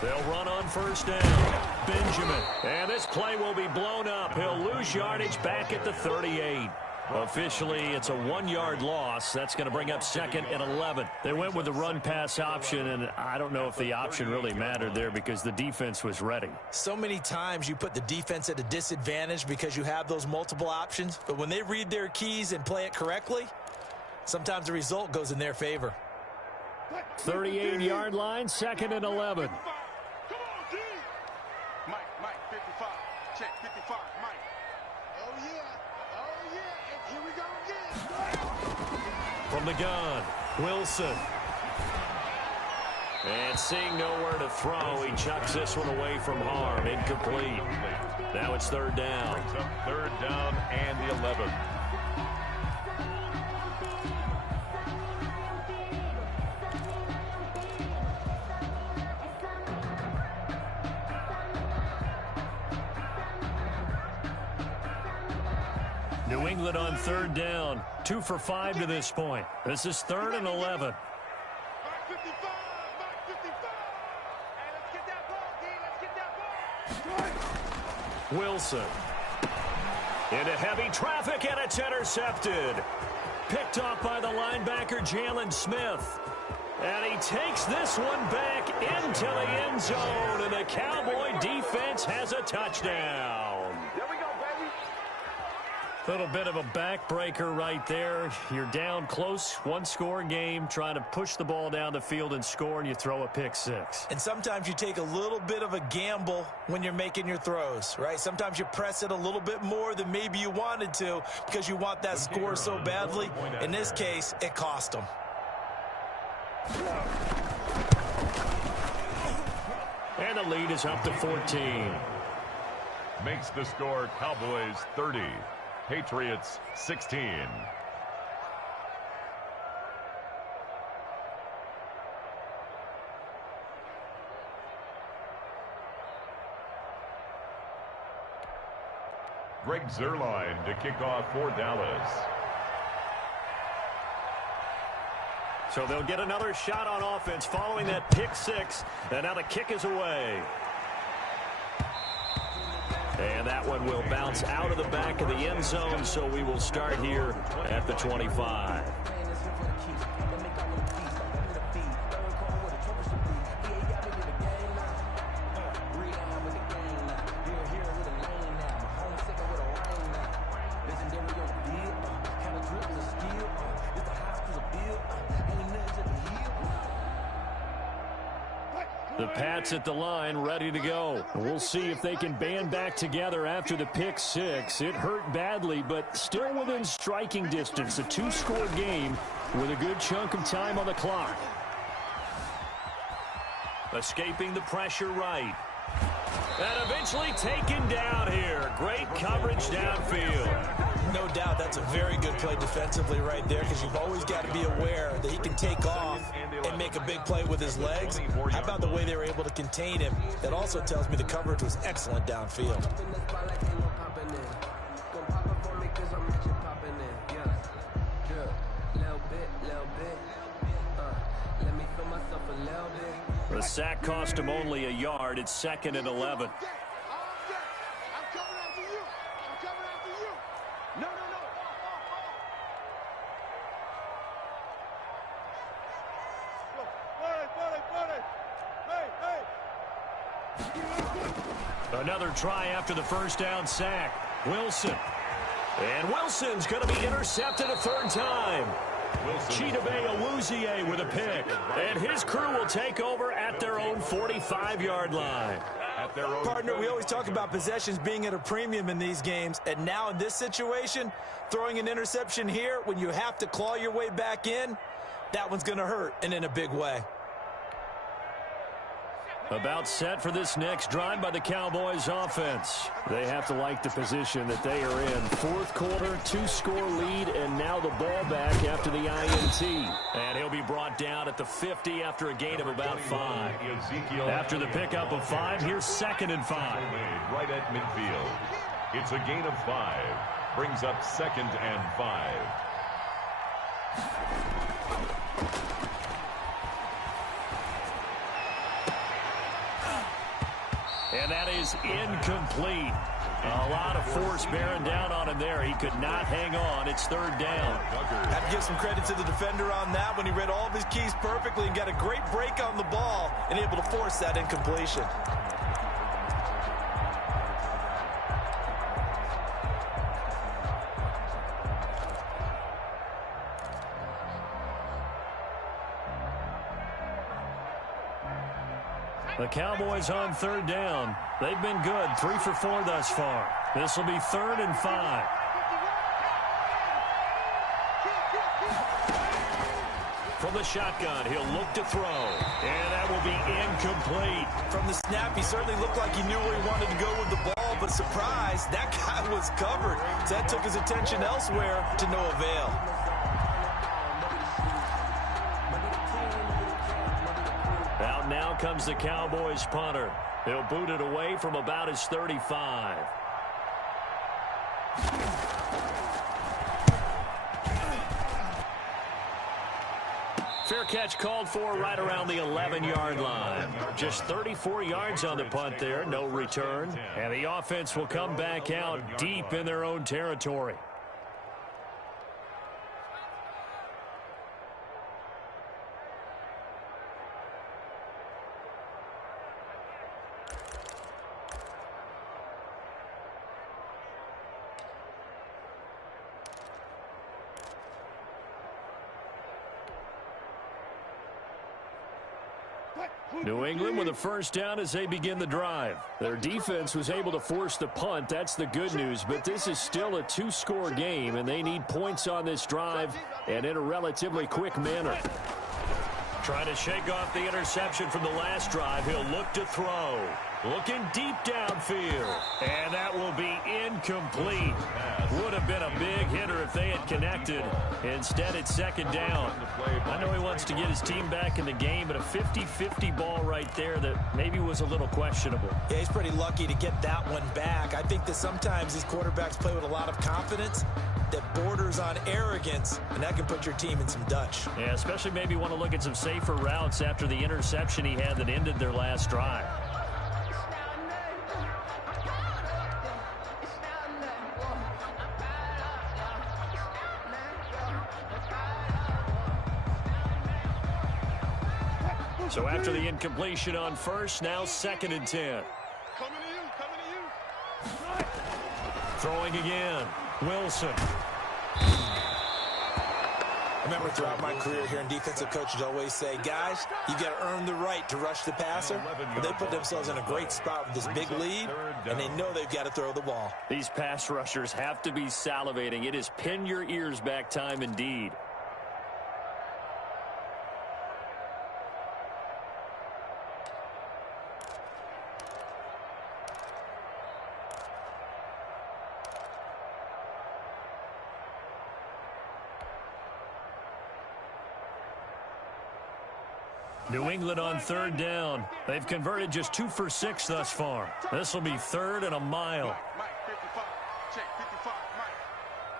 They'll run on 1st down. Benjamin. And this play will be blown up. He'll lose yardage back at the 38. Officially, it's a 1-yard loss. That's going to bring up 2nd and 11. They went with the run-pass option, and I don't know if the option really mattered there because the defense was ready. So many times you put the defense at a disadvantage because you have those multiple options, but when they read their keys and play it correctly, sometimes the result goes in their favor. 38-yard line, 2nd and 11. Come on, D. Mike, 55. Check, 55, Mike. Oh, yeah. And here we go again. From the gun, Wilson. And seeing nowhere to throw, he chucks this one away from harm. Incomplete. Now it's 3rd down. 3rd down and the 11. New England on third down. 2 for 5 to this point. This is 3rd and 11. Mark 55, Mark 55. Hey, let's get that ball, D. Let's get that ball. Wilson. Into heavy traffic, and it's intercepted. Picked off by the linebacker, Jalen Smith. And he takes this one back into the end zone, and the Cowboy defense has a touchdown. There we go, baby. Little bit of a backbreaker right there. You're down close, one-score game, trying to push the ball down the field and score, and you throw a pick six. And sometimes you take a little bit of a gamble when you're making your throws, right? Sometimes you press it a little bit more than maybe you wanted to because you want that score so badly. In this case, it cost them. And the lead is up to 14. Makes the score Cowboys 30, Patriots 16. Greg Zuerlein to kick off for Dallas. So they'll get another shot on offense following that pick six. And now the kick is away. And that one will bounce out of the back of the end zone, so we will start here at the 25. The Pats at the line, ready to go. We'll see if they can band back together after the pick six. It hurt badly, but still within striking distance. A two-score game with a good chunk of time on the clock. Escaping the pressure right. And eventually taken down here. Great coverage downfield. No doubt that's a very good play defensively right there because you've always got to be aware that he can take off and make a big play with his legs. How about the way they were able to contain him? That also tells me the coverage was excellent downfield. The sack cost him only a yard. It's 2nd and 11. Another try after the first down sack. Wilson. And Wilson's going to be intercepted a third time. Chidobe Awuzie with a pick. And his crew will take over at their own 45-yard line. Partner, we always talk about possessions being at a premium in these games. And now in this situation, throwing an interception here when you have to claw your way back in, that one's going to hurt, and in a big way. About set for this next drive by the Cowboys offense. They have to like the position that they are in. Fourth quarter, two-score lead, and now the ball back after the INT. And he'll be brought down at the 50 after a gain of about 5. After the pickup of 5, here's 2nd and 5. Right at midfield. It's a gain of 5. Brings up 2nd and 5. And that is incomplete. A lot of force bearing down on him there. He could not hang on. It's 3rd down. Have to give some credit to the defender on that when he read all of his keys perfectly and got a great break on the ball and able to force that incompletion. The Cowboys on 3rd down. They've been good, 3 for 4 thus far. This will be 3rd and 5. From the shotgun, he'll look to throw. And that will be incomplete. From the snap, he certainly looked like he knew where he wanted to go with the ball, but surprise, that guy was covered. So that took his attention elsewhere to no avail. Out now comes the Cowboys punter. He'll boot it away from about his 35. fair catch called for right around the 11-yard line. Just 34 yards on the punt there, no return. And the offense will come back out deep in their own territory. New England with a first down as they begin the drive. Their defense was able to force the punt. That's the good news, but this is still a two-score game, and they need points on this drive and in a relatively quick manner. Trying to shake off the interception from the last drive. He'll look to throw. Looking deep downfield. And that will be incomplete. Would have been a big hitter if they had connected. Instead, it's second down. I know he wants to get his team back in the game, but a 50-50 ball right there that maybe was a little questionable. Yeah, he's pretty lucky to get that one back. I think that sometimes these quarterbacks play with a lot of confidence that borders on arrogance, and that can put your team in some Dutch. Yeah, especially maybe want to look at some safer routes after the interception he had that ended their last drive. So after the incompletion on first, now 2nd and 10. Coming to you. Throwing again. Wilson. I remember throughout my career hearing defensive coaches always say, guys, you got to earn the right to rush the passer. But they put themselves in a great spot with this big lead, and they know they've got to throw the ball. These pass rushers have to be salivating. It is pin your ears back time indeed. New England on 3rd down. They've converted just 2 for 6 thus far. This will be 3rd and a mile. Mike, 55. Check, 55. Mike.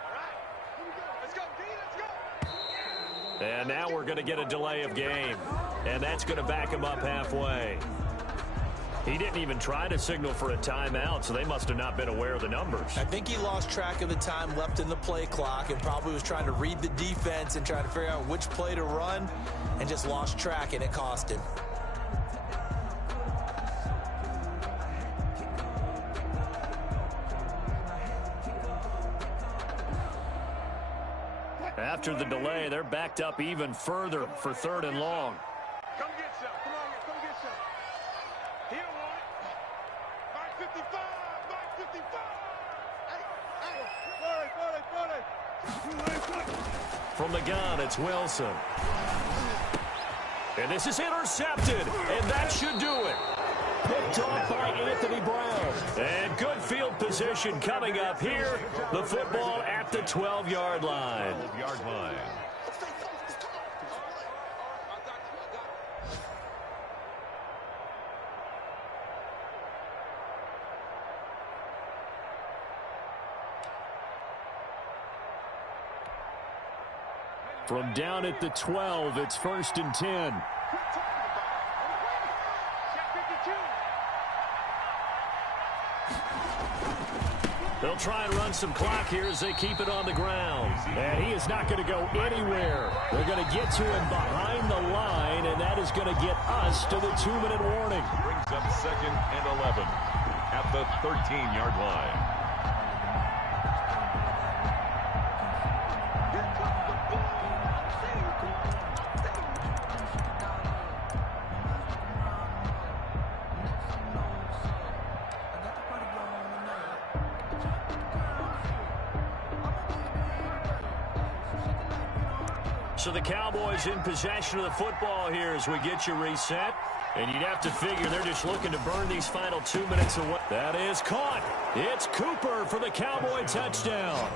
All right. Here we go. Let's go, D. Let's go. And now we're going to get a delay of game. And that's going to back him up halfway. He didn't even try to signal for a timeout, so they must have not been aware of the numbers. I think he lost track of the time left in the play clock and probably was trying to read the defense and trying to figure out which play to run and just lost track, and it cost him. After the delay, they're backed up even further for 3rd and long. Come get some. Come on, come get some. He don't want it. Mike 55. Mike 55. Hey. From the gun, it's Wilson. And this is intercepted, and that should do it. Picked off by Anthony Brown. And good field position coming up here. The football at the 12-yard line. 12-yard line. From down at the 12, it's 1st and 10. They'll try and run some clock here as they keep it on the ground. And he is not going to go anywhere. They're going to get to him behind the line, and that is going to get us to the 2-minute warning. Brings up 2nd and 11 at the 13-yard line. So the Cowboys in possession of the football here as we get you reset. And you'd have to figure they're just looking to burn these final 2 minutes away. That is caught. It's Cooper for the Cowboy touchdown.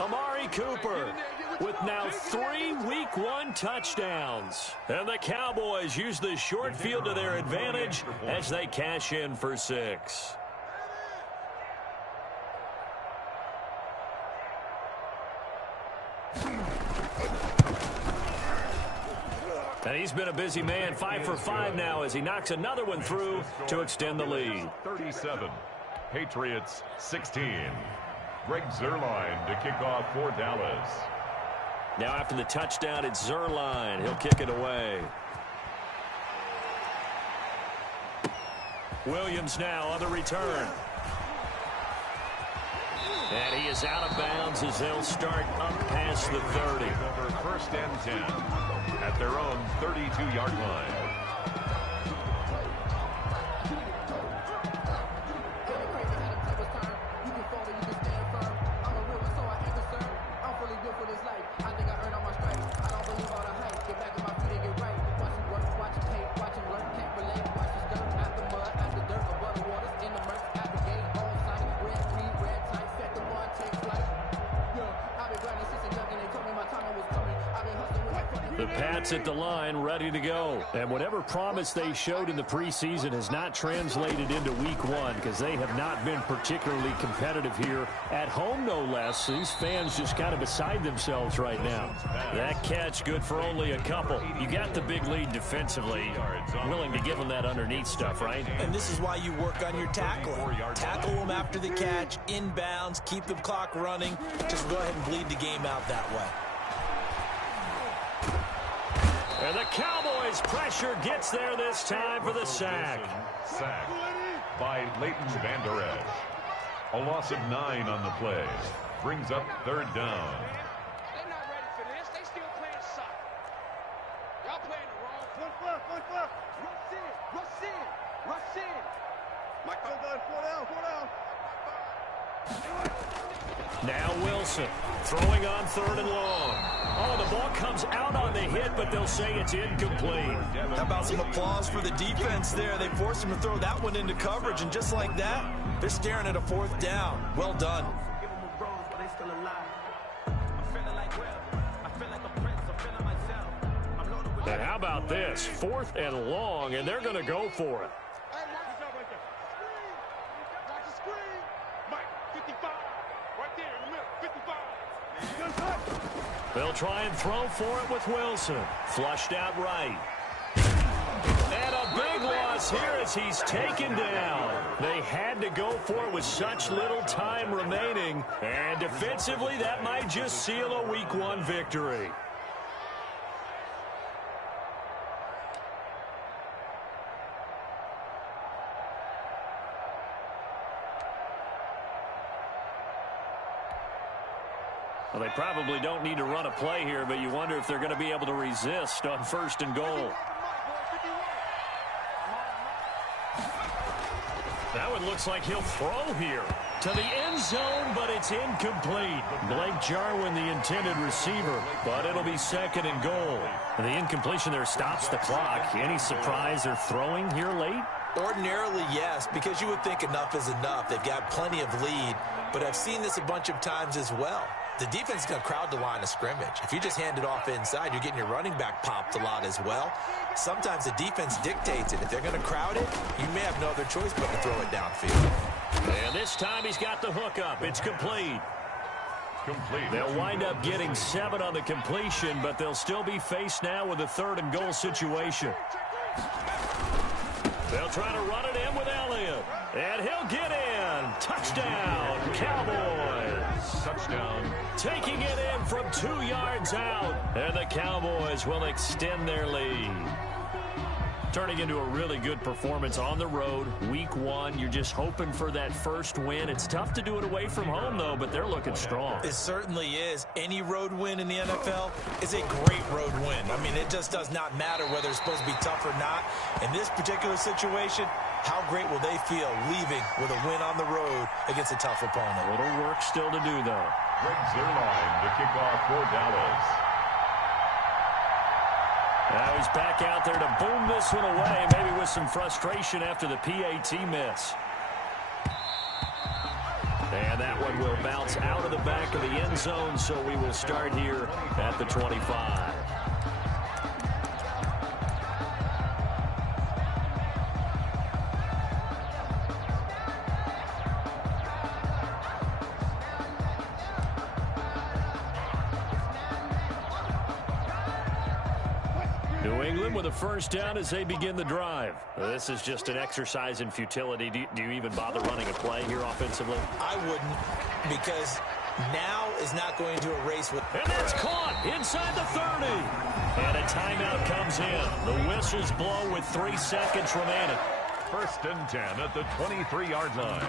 Amari Cooper with now 3 Week 1 touchdowns. And the Cowboys use the short field to their advantage as they cash in for 6. And he's been a busy man, 5 for 5 now as he knocks another one through to extend the lead. 37, Patriots 16. Greg Zuerlein to kick off for Dallas. Now after the touchdown, it's Zuerlein. He'll kick it away. Williams now on the return. And he is out of bounds as they'll start up past the 30. Over 1st and 10 at their own 32-yard line. The Pats at the line, ready to go. And whatever promise they showed in the preseason has not translated into week 1 because they have not been particularly competitive here at home, no less. These fans just kind of beside themselves right now. That catch good for only a couple. You got the big lead defensively. Willing to give them that underneath stuff, right? And this is why you work on your tackling. Tackle them after the catch, inbounds, keep the clock running. Just go ahead and bleed the game out that way. And the Cowboys' pressure gets there this time for the sack. Sack by Leighton Vander Esch. A loss of 9 on the play. Brings up 3rd down. They're not ready for this. They still playing soccer. Y'all playing the wrong. Rush in. Rush in. Rush in. Mike, four down. Now Wilson throwing on 3rd and long. Oh, the ball comes out on the hit, but they'll say it's incomplete. How about some applause for the defense there? They forced him to throw that one into coverage, and just like that, they're staring at a 4th down. Well done. And how about this? 4th and long, and they're going to go for it. They'll try and throw for it with Wilson. Flushed out right. And a big loss here as he's taken down. They had to go for it with such little time remaining. And defensively, that might just seal a week 1 victory. Well, they probably don't need to run a play here, but you wonder if they're going to be able to resist on 1st and goal. That one looks like he'll throw here to the end zone, but it's incomplete. Blake Jarwin, the intended receiver, but it'll be 2nd and goal. And the incompletion there stops the clock. Any surprise they're throwing here late? Ordinarily, yes, because you would think enough is enough. They've got plenty of lead, but I've seen this a bunch of times as well. The defense is going to crowd the line of scrimmage. If you just hand it off inside, you're getting your running back popped a lot as well. Sometimes the defense dictates it. If they're going to crowd it, you may have no other choice but to throw it downfield. And this time he's got the hook up. It's complete. They'll wind up getting 7 on the completion, but they'll still be faced now with a 3rd and goal situation. They'll try to run it in with Elliott. And he'll get in. Touchdown, Cowboys. Touchdown. Taking it in from 2 yards out. And the Cowboys will extend their lead. Turning into a really good performance on the road. Week 1, you're just hoping for that first win. It's tough to do it away from home, though, but they're looking strong. It certainly is. Any road win in the NFL is a great road win. I mean, it just does not matter whether it's supposed to be tough or not. In this particular situation, how great will they feel leaving with a win on the road against a tough opponent? A little work still to do, though. Greg Zuerlein to kick off for Dallas. Now he's back out there to boom this one away, maybe with some frustration after the PAT miss. And that one will bounce out of the back of the end zone, so we will start here at the 25. New England with a first down as they begin the drive. This is just an exercise in futility. Do you even bother running a play here offensively? I wouldn't, because now is not going to erase what... And that's caught inside the 30. And a timeout comes in. The whistles blow with 3 seconds remaining. First and 10 at the 23-yard line.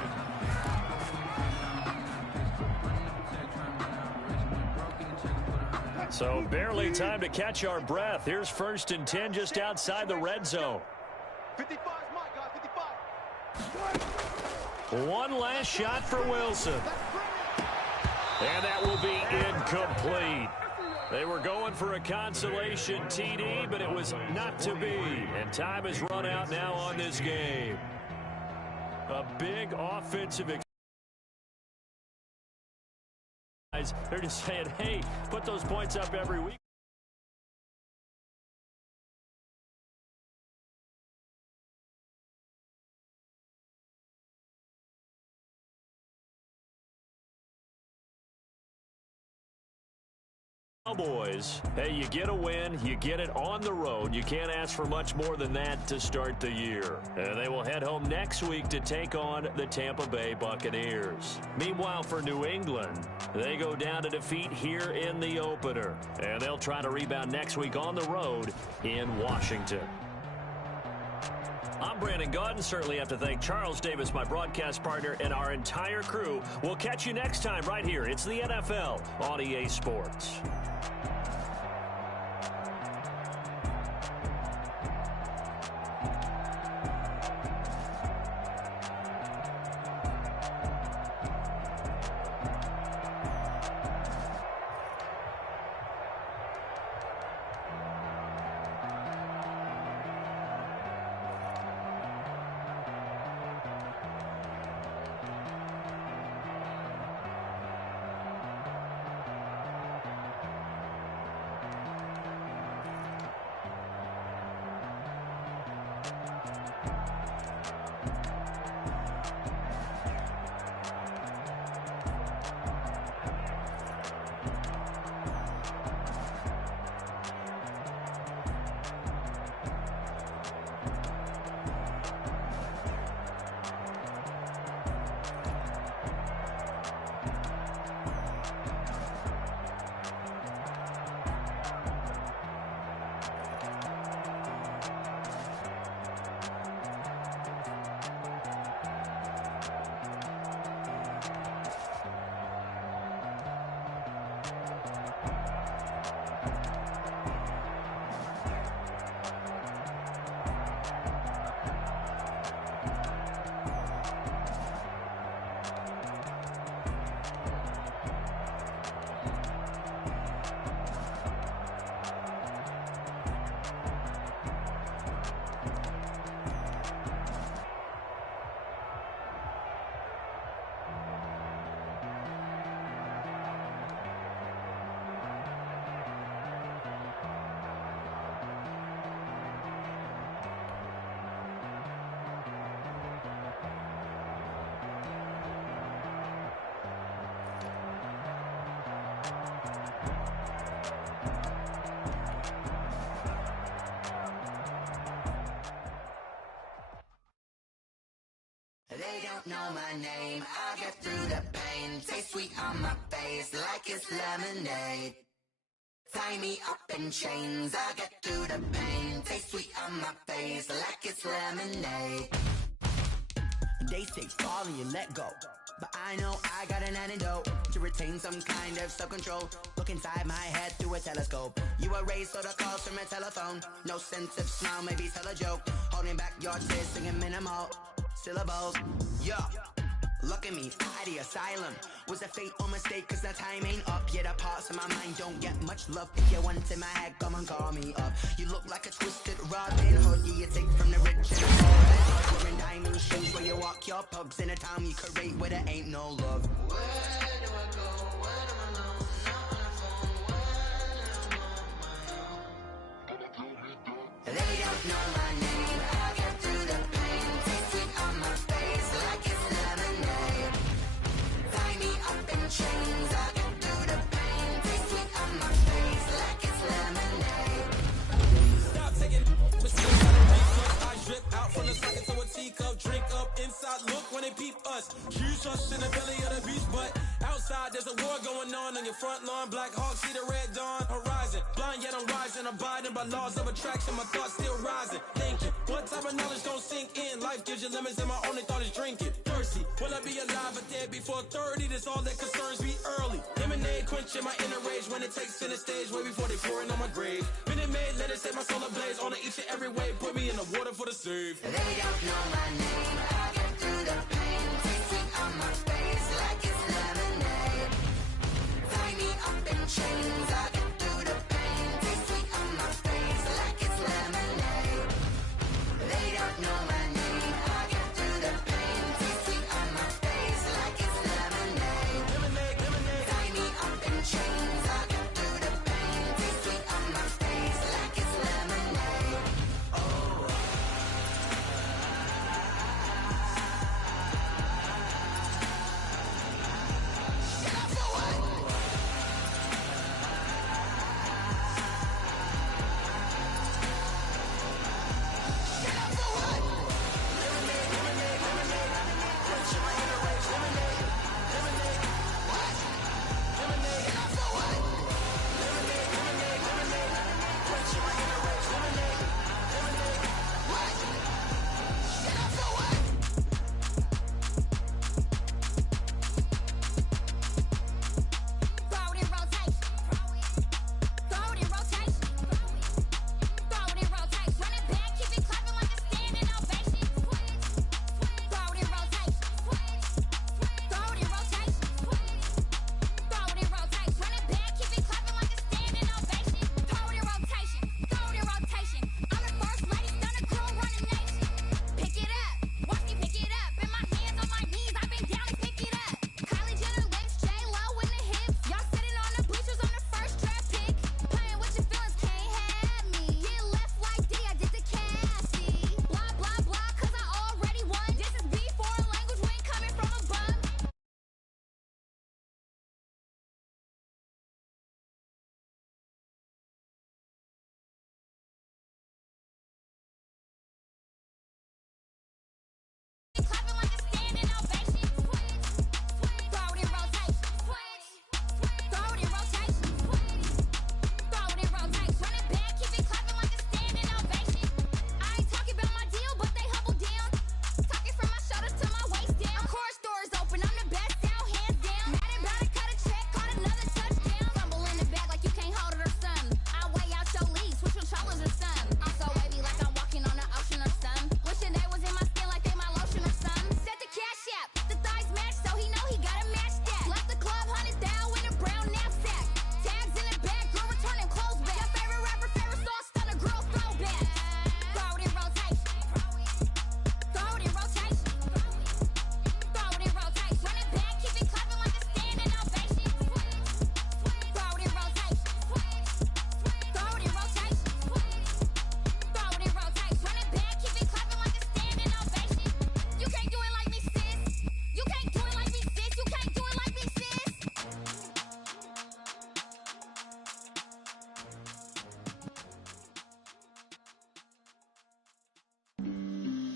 So barely time to catch our breath. Here's first and 10 just outside the red zone. 55 is my guy, 55. One last shot for Wilson. And that will be incomplete. They were going for a consolation TD, but it was not to be. And time has run out now on this game. A big offensive They're just saying, hey, put those points up every week. Cowboys, hey, you get a win, you get it on the road. You can't ask for much more than that to start the year. And they will head home next week to take on the Tampa Bay Buccaneers. Meanwhile, for New England, they go down to defeat here in the opener. And they'll try to rebound next week on the road in Washington. I'm Brandon Gaudin. Certainly have to thank Charles Davis, my broadcast partner, and our entire crew. We'll catch you next time right here. It's the NFL on EA Sports. They don't know my name, I get through the pain. Taste sweet on my face like it's lemonade. Tie me up in chains, I get through the pain. Taste sweet on my face like it's lemonade. They say fall and you let go, but I know I got an antidote to retain some kind of self-control. Look inside my head through a telescope. You erase all the calls from a telephone. No sense of smile, maybe tell a joke. Holding back your tears, singing minimal syllables. Yo, look at me, out the asylum. Was a fate or mistake, cause the time ain't up. Yeah, the parts of my mind don't get much love. If you want in my head, come and call me up. You look like a twisted Robin Hood. Yeah, you take from the rich and the poor. Wearing diamond shoes where you walk your pugs. In a town you create where there ain't no love. Where do I go? Where am I alone? Not on the phone. When I'm on my own. They don't know my name. I get through the pain. Taste sweet on my face like it's lemonade. Tie me up in chains. I get through the pain. Taste sweet on my face like it's lemonade. Stop Reach us in the belly of the beast, but outside there's a war going on your front lawn. Black Hawk, see the red dawn horizon. Blind yet I'm rising, abiding by laws of attraction. My thoughts still rising, thinking what type of knowledge gon' sink in? Life gives you limits and my only thought is drinking. Thirsty, will I be alive or dead before 30? That's all that concerns me early. Lemonade quenching my inner rage when it takes center stage way before they pouring on my grave. Minute Maid, let it set my soul ablaze on each and every way. Put me in the water for the save. They don't know my name, I get through the pain. Taste sweet on my face like it's lemonade. Tie me up in chains, I get through the pain. Taste sweet on my face like it's lemonade. They don't know my name, I get through the pain. Taste sweet on my face like it's lemonade. Lemonade, lemonade. Tie me up in chains, I get through the pain. Taste sweet on my face like it's lemonade.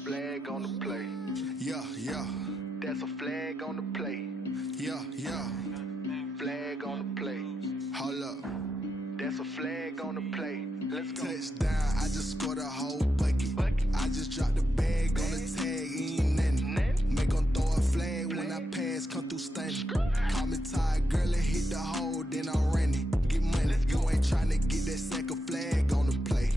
Flag on the play. Yeah, yeah. That's a flag on the play. Yeah, yeah. Flag on the play. Hold up. That's a flag on the play. Let's go. Touchdown, I just scored a whole bucket. I just dropped the bag on the tag, ain't nothing. Make 'em throw a flag when I pass, come through stunning. Call me tired, girl, and hit the hole, then I'm running. Get money, you ain't tryna get that second flag on the play.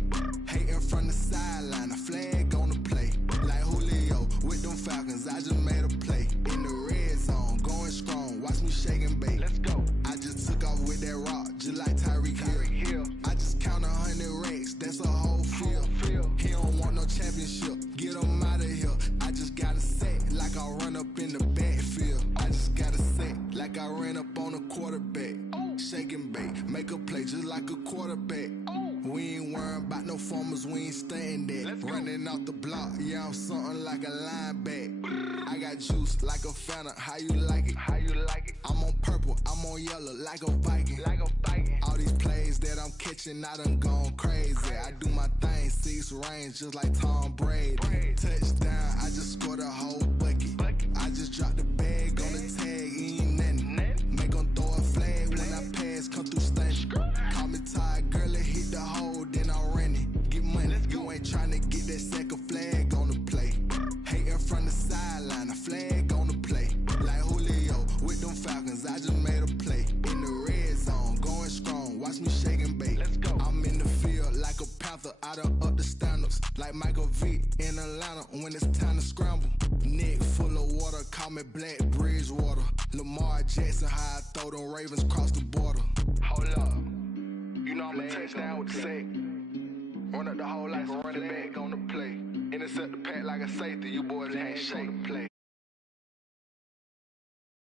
Hating from the sideline, a flag on the play. Like Julio with them Falcons, I just made a play. In the red zone, going strong, watch me shake and bake. Let's go. I just took off with that rock, just like Tyreek Hill. I just count 100 racks, that's a whole field. He don't want no championship, get him out of here. I just got a set, like I run up in the backfield. I just got a set, like I ran up on a quarterback. Shake and bake, make a play just like a quarterback. We ain't worrying about no formers, we ain't staying there. Running off the block, yeah, I'm something like a lineback. I got juice like a Fanta, how you like it? How you like it? I'm on purple, I'm on yellow, like a Viking. Like a Viking. All these plays that I'm catching, I done gone crazy. I do my thing, 6 range, just like Tom Brady. Touchdown, I just scored a whole bucket. I just dropped the bag Jackson, how I throw them Ravens across the border. Hold up. You know I'm a touchdown with the sack. Run up the hole like a running back on the play. Intercept the pack like a safety. You boys ain't shake the play.